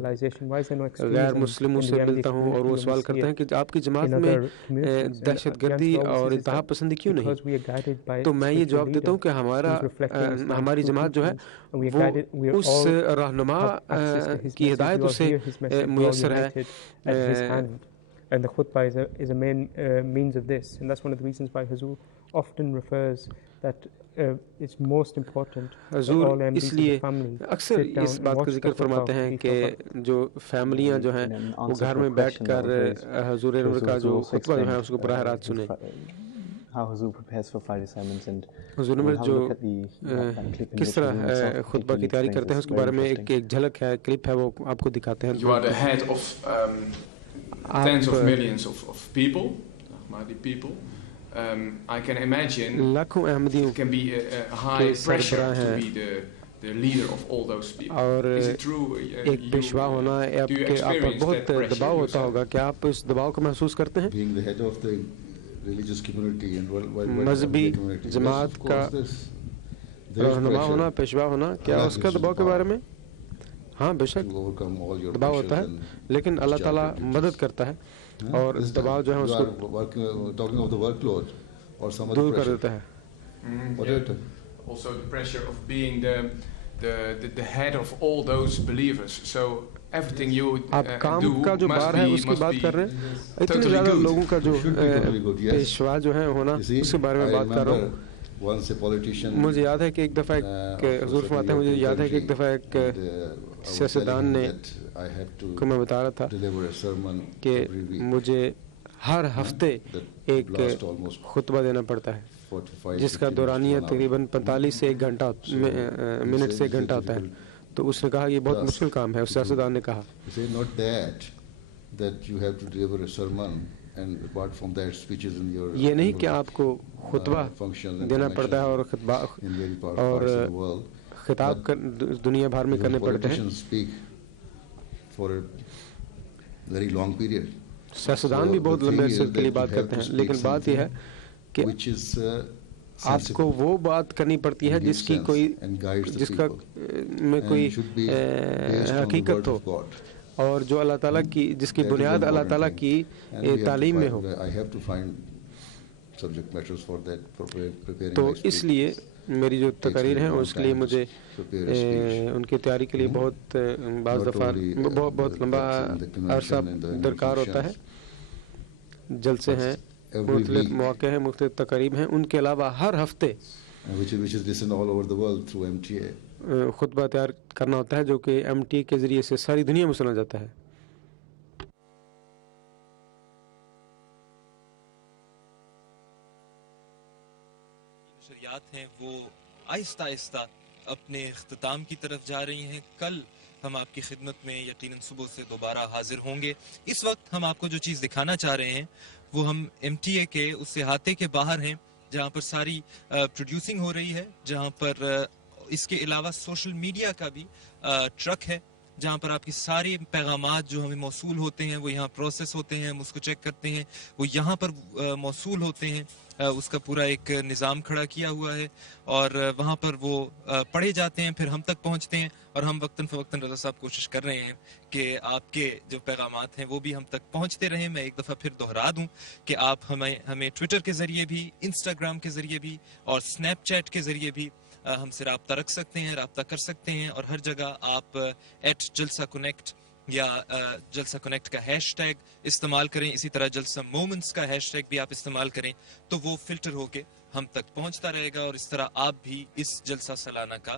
غیر مسلموں سے ملتا ہوں اور وہ سوال کرتے ہیں کہ آپ کی جماعت میں دہشت گردی اور انتہا پسندی کیوں نہیں؟ تو میں یہ جواب دیتا ہوں کہ ہماری جماعت جو ہے وہ اس رہنما کی ہدایت اسے میسر ہے. And the khutbah is a main means of this, and that's one of the reasons why Huzur often refers that it's most important حضور اس لیے اکثر اس بات کا ذکر فرماتے ہیں کہ جو فیملیاں جو ہیں وہ گھر میں بیٹھ کر حضور انور کا جو خطبہ جو ہے اس کو براہ راست سنیں. حضور انور جو کس طرح خطبہ کی تیاری کرتے ہیں اس کے بارے میں ایک جھلک ہے, کلپ ہے, وہ آپ کو دکھاتے ہیں. You are the head of tens of millions of people, Ahmadi people. I can imagine it can be a high pressure to be the leader of all those people. Is it true? ایک پیشوا ہونا آپ پر بہت دباؤ ہوتا ہوگا, کیا آپ اس دباؤ کو محسوس کرتے ہیں؟ Being the head of the religious community and مذہبی جماعت کا رہنما ہونا, پیشوا ہونا, کیا اس کا دباؤ کے بارے میں؟ ہاں بے شک دباؤ ہوتا ہے, لیکن اللہ تعالیٰ مدد کرتا ہے اور دباؤ جو ہے اس کو دور کر دیتا ہے. Also the pressure of being the head of all those believers. So everything you آپ کام کا جو بار ہے اس کی بات کر رہے ہیں, اتنے زیادہ لوگوں کا جو پیشوا جو ہے ہونا اس کے بارے میں بات کر رہا ہوں. مجھے یاد ہے کہ ایک دفعہ حضور فرماتے ہیں, مجھے یاد ہے کہ ایک دفعہ ایک سیاستدان نے کو میں بتا رہا تھا کہ مجھے ہر ہفتے ایک خطبہ دینا پڑتا ہے جس کا دورانیہ تقریباً 45 سے 1 گھنٹہ منٹ سے 1 گھنٹہ ہوتا ہے. تو اس نے کہا یہ بہت مشکل کام ہے. اس سیاستدان نے کہا یہ نہیں کہ آپ کو خطبہ دینا پڑتا ہے اور خطاب دنیا بھر میں کرنے پڑتے ہیں. سیاستدان بھی بہت لمبے عرصے کے لیے بات کرتے ہیں, لیکن بات یہ ہے کہ آپ کو وہ بات کرنی پڑتی ہے جس کی کوئی جس کا میں کوئی حقیقت ہو اور جو اللہ تعالیٰ کی جس کی بنیاد اللہ تعالیٰ کی تعلیم میں ہو. تو اس لیے میری جو تقاریر ہیں اس کے لیے مجھے ان کی تیاری کے لیے بہت بعض دفعہ بہت لمبا عرصہ درکار ہوتا ہے. جلسے ہیں, مختلف مواقع ہیں, مختلف تقاریب ہیں, ان کے علاوہ ہر ہفتے خطبہ تیار کرنا ہوتا ہے جو کہ MTA کے ذریعے سے ساری دنیا میں سنا جاتا ہے. نشریات ہیں وہ آہستہ آہستہ اپنے اختتام کی طرف جا رہی ہیں. کل ہم آپ کی خدمت میں یقیناً صبح سے دوبارہ حاضر ہوں گے. اس وقت ہم آپ کو جو چیز دکھانا چاہ رہے ہیں وہ ہم MTA کے اس احاطے کے باہر ہیں جہاں پر ساری پروڈیوسنگ ہو رہی ہے, جہاں پر اس کے علاوہ سوشل میڈیا کا بھی ٹرک ہے جہاں پر آپ کی سارے پیغامات جو ہمیں موصول ہوتے ہیں وہ یہاں پروسیس ہوتے ہیں, ہم اس کو چیک کرتے ہیں, وہ یہاں پر موصول ہوتے ہیں. اس کا پورا ایک نظام کھڑا کیا ہوا ہے اور وہاں پر وہ پڑھے جاتے ہیں, پھر ہم تک پہنچتے ہیں. اور ہم وقتاً فوقتاً رضا صاحب کوشش کر رہے ہیں کہ آپ کے جو پیغامات ہیں وہ بھی ہم تک پہنچتے رہیں. میں ایک دفعہ پھر دہرا دوں کہ آپ ہمیں ٹویٹر کے ذریعے بھی, انسٹاگرام کے ذریعے بھی اور اسنیپ چیٹ کے ذریعے بھی ہم سے رابطہ رکھ سکتے ہیں, رابطہ کر سکتے ہیں. اور ہر جگہ آپ @جلسہ کنیکٹ یا جلسہ کنیکٹ کا ہیش ٹیگ استعمال کریں. اسی طرح جلسہ مومنٹس کا ہیش ٹیگ بھی آپ استعمال کریں تو وہ فلٹر ہو کے ہم تک پہنچتا رہے گا. اور اس طرح آپ بھی اس جلسہ سالانہ کا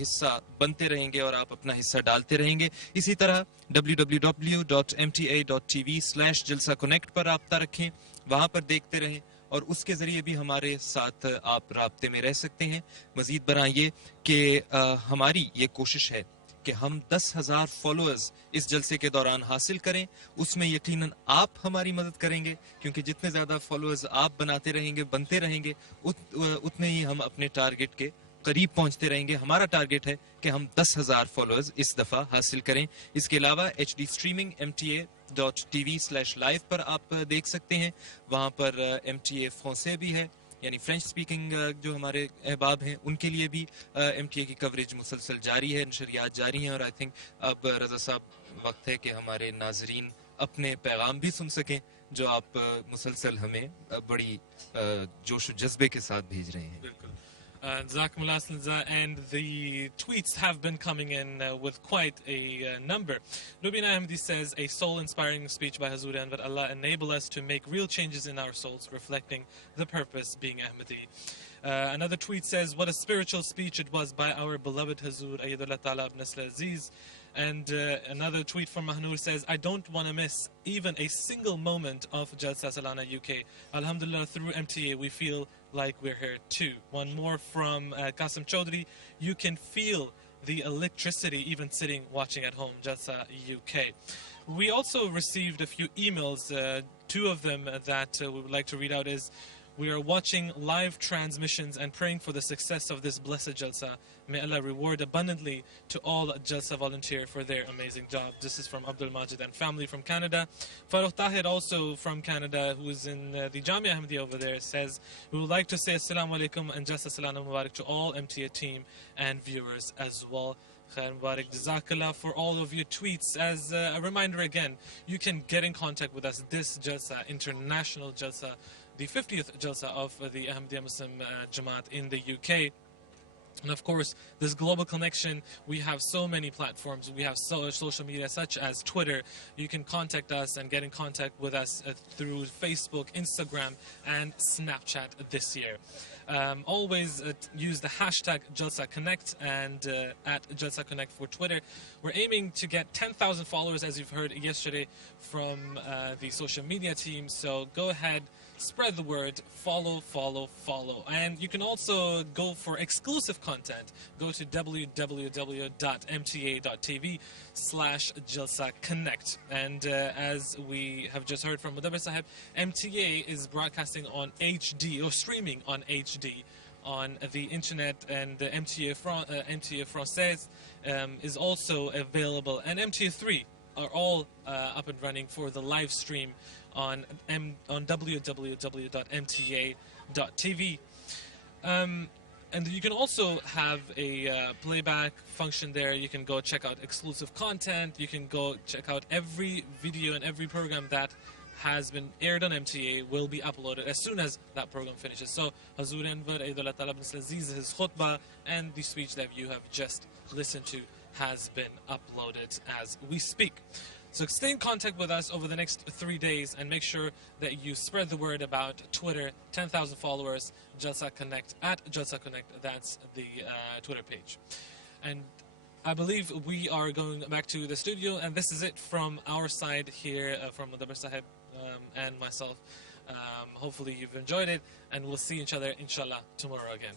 حصہ بنتے رہیں گے اور آپ اپنا حصہ ڈالتے رہیں گے. اسی طرح www.mta.tv/jalsa connect پر رابطہ رکھیں, وہاں پر دیکھتے رہیں اور اس کے ذریعے بھی ہمارے ساتھ آپ رابطے میں رہ سکتے ہیں. مزید برآں یہ کہ ہماری یہ کوشش ہے کہ ہم 10,000 فالوورز اس جلسے کے دوران حاصل کریں. اس میں یقیناً آپ ہماری مدد کریں گے کیونکہ جتنے زیادہ فالوورز آپ بناتے رہیں گے, بنتے رہیں گے, اتنے ہی ہم اپنے ٹارگٹ کے قریب پہنچتے رہیں گے. ہمارا ٹارگٹ ہے کہ ہم 10,000 فالوورز اس دفعہ حاصل کریں. اس کے علاوہ HD اسٹریمنگ MTA.tv/live پر آپ دیکھ سکتے ہیں. وہاں پر MTA فرانسے بھی ہے, یعنی فرینچ سپیکنگ جو ہمارے احباب ہیں ان کے لیے بھی MTA کی کوریج مسلسل جاری ہے, نشریات جاری ہیں. اور آئی تھنک اب رضا صاحب وقت ہے کہ ہمارے ناظرین اپنے پیغام بھی سن سکیں جو آپ مسلسل ہمیں بڑی جوش و جذبے کے ساتھ بھیج رہے ہیں. بالکل. And the tweets have been coming in with quite a number. Lubina Ahmadi says, a soul-inspiring speech by Hazur Anwar. Allah enable us to make real changes in our souls, reflecting the purpose being Ahmadi. Another tweet says, what a spiritual speech it was by our beloved Hazur Ayyadullah Ta'ala ibn Nasr Aziz. And another tweet from Mahnur says, I don't want to miss even a single moment of Jalsa Salana UK. Alhamdulillah, through MTA we feel like we're here too. One more from Qasim Chaudhry, you can feel the electricity even sitting watching at home, Jalsa UK. We also received a few emails. Two of them that we would like to read out is, we are watching live transmissions and praying for the success of this blessed Jalsa. May Allah reward abundantly to all Jalsa volunteer for their amazing job. This is from Abdul Majid and family from Canada. Farooq Tahir, also from Canada, who is in the Jamia Ahmadiyya over there, says, we would like to say Assalamu alaikum and Jalsa Salana Mubarak to all MTA team and viewers as well. Khair Mubarak, Jazakallah for all of your tweets. As a reminder again, you can get in contact with us. This Jalsa, International Jalsa, the 50th Jalsa of the Ahmadiyya Muslim Jamaat in the UK. And of course, this global connection, we have so many platforms. We have social media such as Twitter. You can contact us and get in contact with us through Facebook, Instagram, and Snapchat this year. Always use the hashtag Jalsa Connect and at Jalsa Connect for Twitter. We're aiming to get 10,000 followers, as you've heard yesterday from the social media team. So go ahead, spread the word, follow. And you can also go for exclusive content. Go to www.mta.tv/Jalsa Connect. And as we have just heard from Mudabbir Sahib, MTA is broadcasting on HD, or streaming on HD on the internet, and the MTA Française is also available, and MTA3 are all up and running for the live stream on www.mta.tv. And you can also have a playback function there. You can go check out exclusive content. You can go check out every video and every program that has been aired on MTA will be uploaded as soon as that program finishes. So Hazur Anwar Ayyadullah Ta'ala ibn Nasr Aziz, his khutbah and the speech that you have just listened to has been uploaded as we speak. So stay in contact with us over the next 3 days and make sure that you spread the word about Twitter, 10,000 followers, Jalsa Connect, at Jalsa Connect, that's the Twitter page. And I believe we are going back to the studio, and this is it from our side here from Mudabbir Sahib and myself. Hopefully you've enjoyed it, and we'll see each other, inshallah, tomorrow again.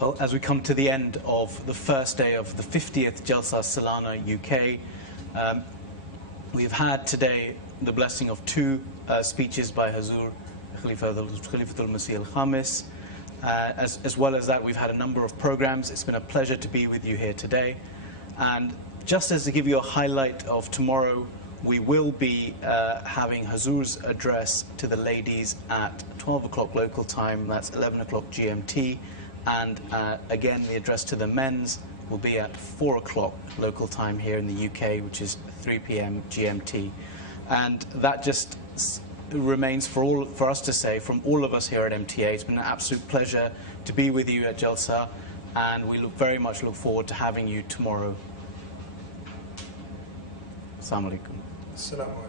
Well, as we come to the end of the first day of the 50th Jalsa Salana UK, we've had today the blessing of 2 speeches by Hazur Khalifatul Masih al-Khamis. As well as that, we've had a number of programs. It's been a pleasure to be with you here today. And just as to give you a highlight of tomorrow, we will be having Hazur's address to the ladies at 12 o'clock local time, that's 11 o'clock GMT. and again the address to the men's will be at 4 o'clock local time here in the UK, which is 3 p.m. GMT. And that just remains for us to say from all of us here at MTA. It's been an absolute pleasure to be with you at Jalsa, and we very much look forward to having you tomorrow. Assalamu alaikum. Assalamu alaikum.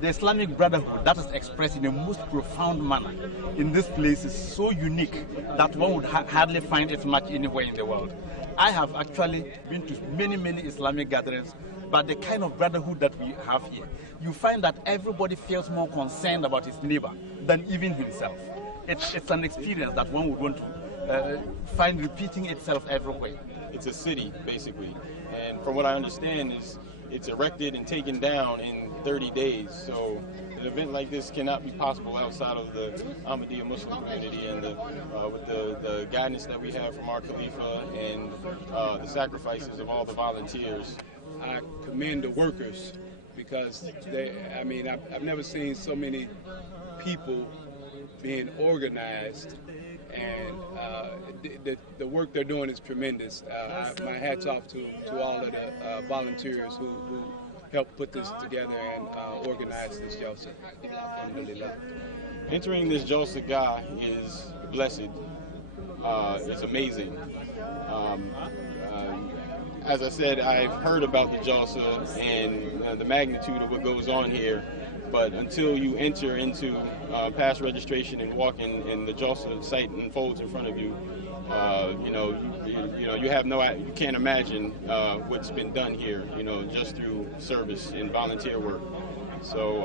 The Islamic Brotherhood that is expressed in a most profound manner in this place is so unique that one would hardly find it much anywhere in the world. I have actually been to many Islamic gatherings, but the kind of brotherhood that we have here, you find that everybody feels more concerned about his neighbor than even himself. It's an experience that one would want to find repeating itself everywhere. It's a city, basically, and from what I understand is it's erected and taken down in 30 days. So an event like this cannot be possible outside of the Ahmadiyya Muslim community, and with the guidance that we have from our Khalifa and the sacrifices of all the volunteers. I commend the workers because I've never seen so many people being organized, and the work they're doing is tremendous. My hat's off to all of the volunteers who helped put this together and organize this Jalsa. Entering this Jalsa Gah is blessed. It's amazing. As I said, I've heard about the Jalsa and the magnitude of what goes on here, but until you enter into past registration and walk in the Jalsa site unfolds in front of you, you can't imagine what's been done here, just through service and volunteer work. So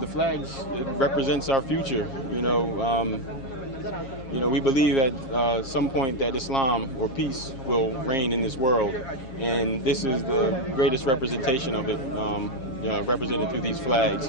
The flags represents our future. We believe at some point that Islam or peace will reign in this world, and this is the greatest representation of it, represented through these flags.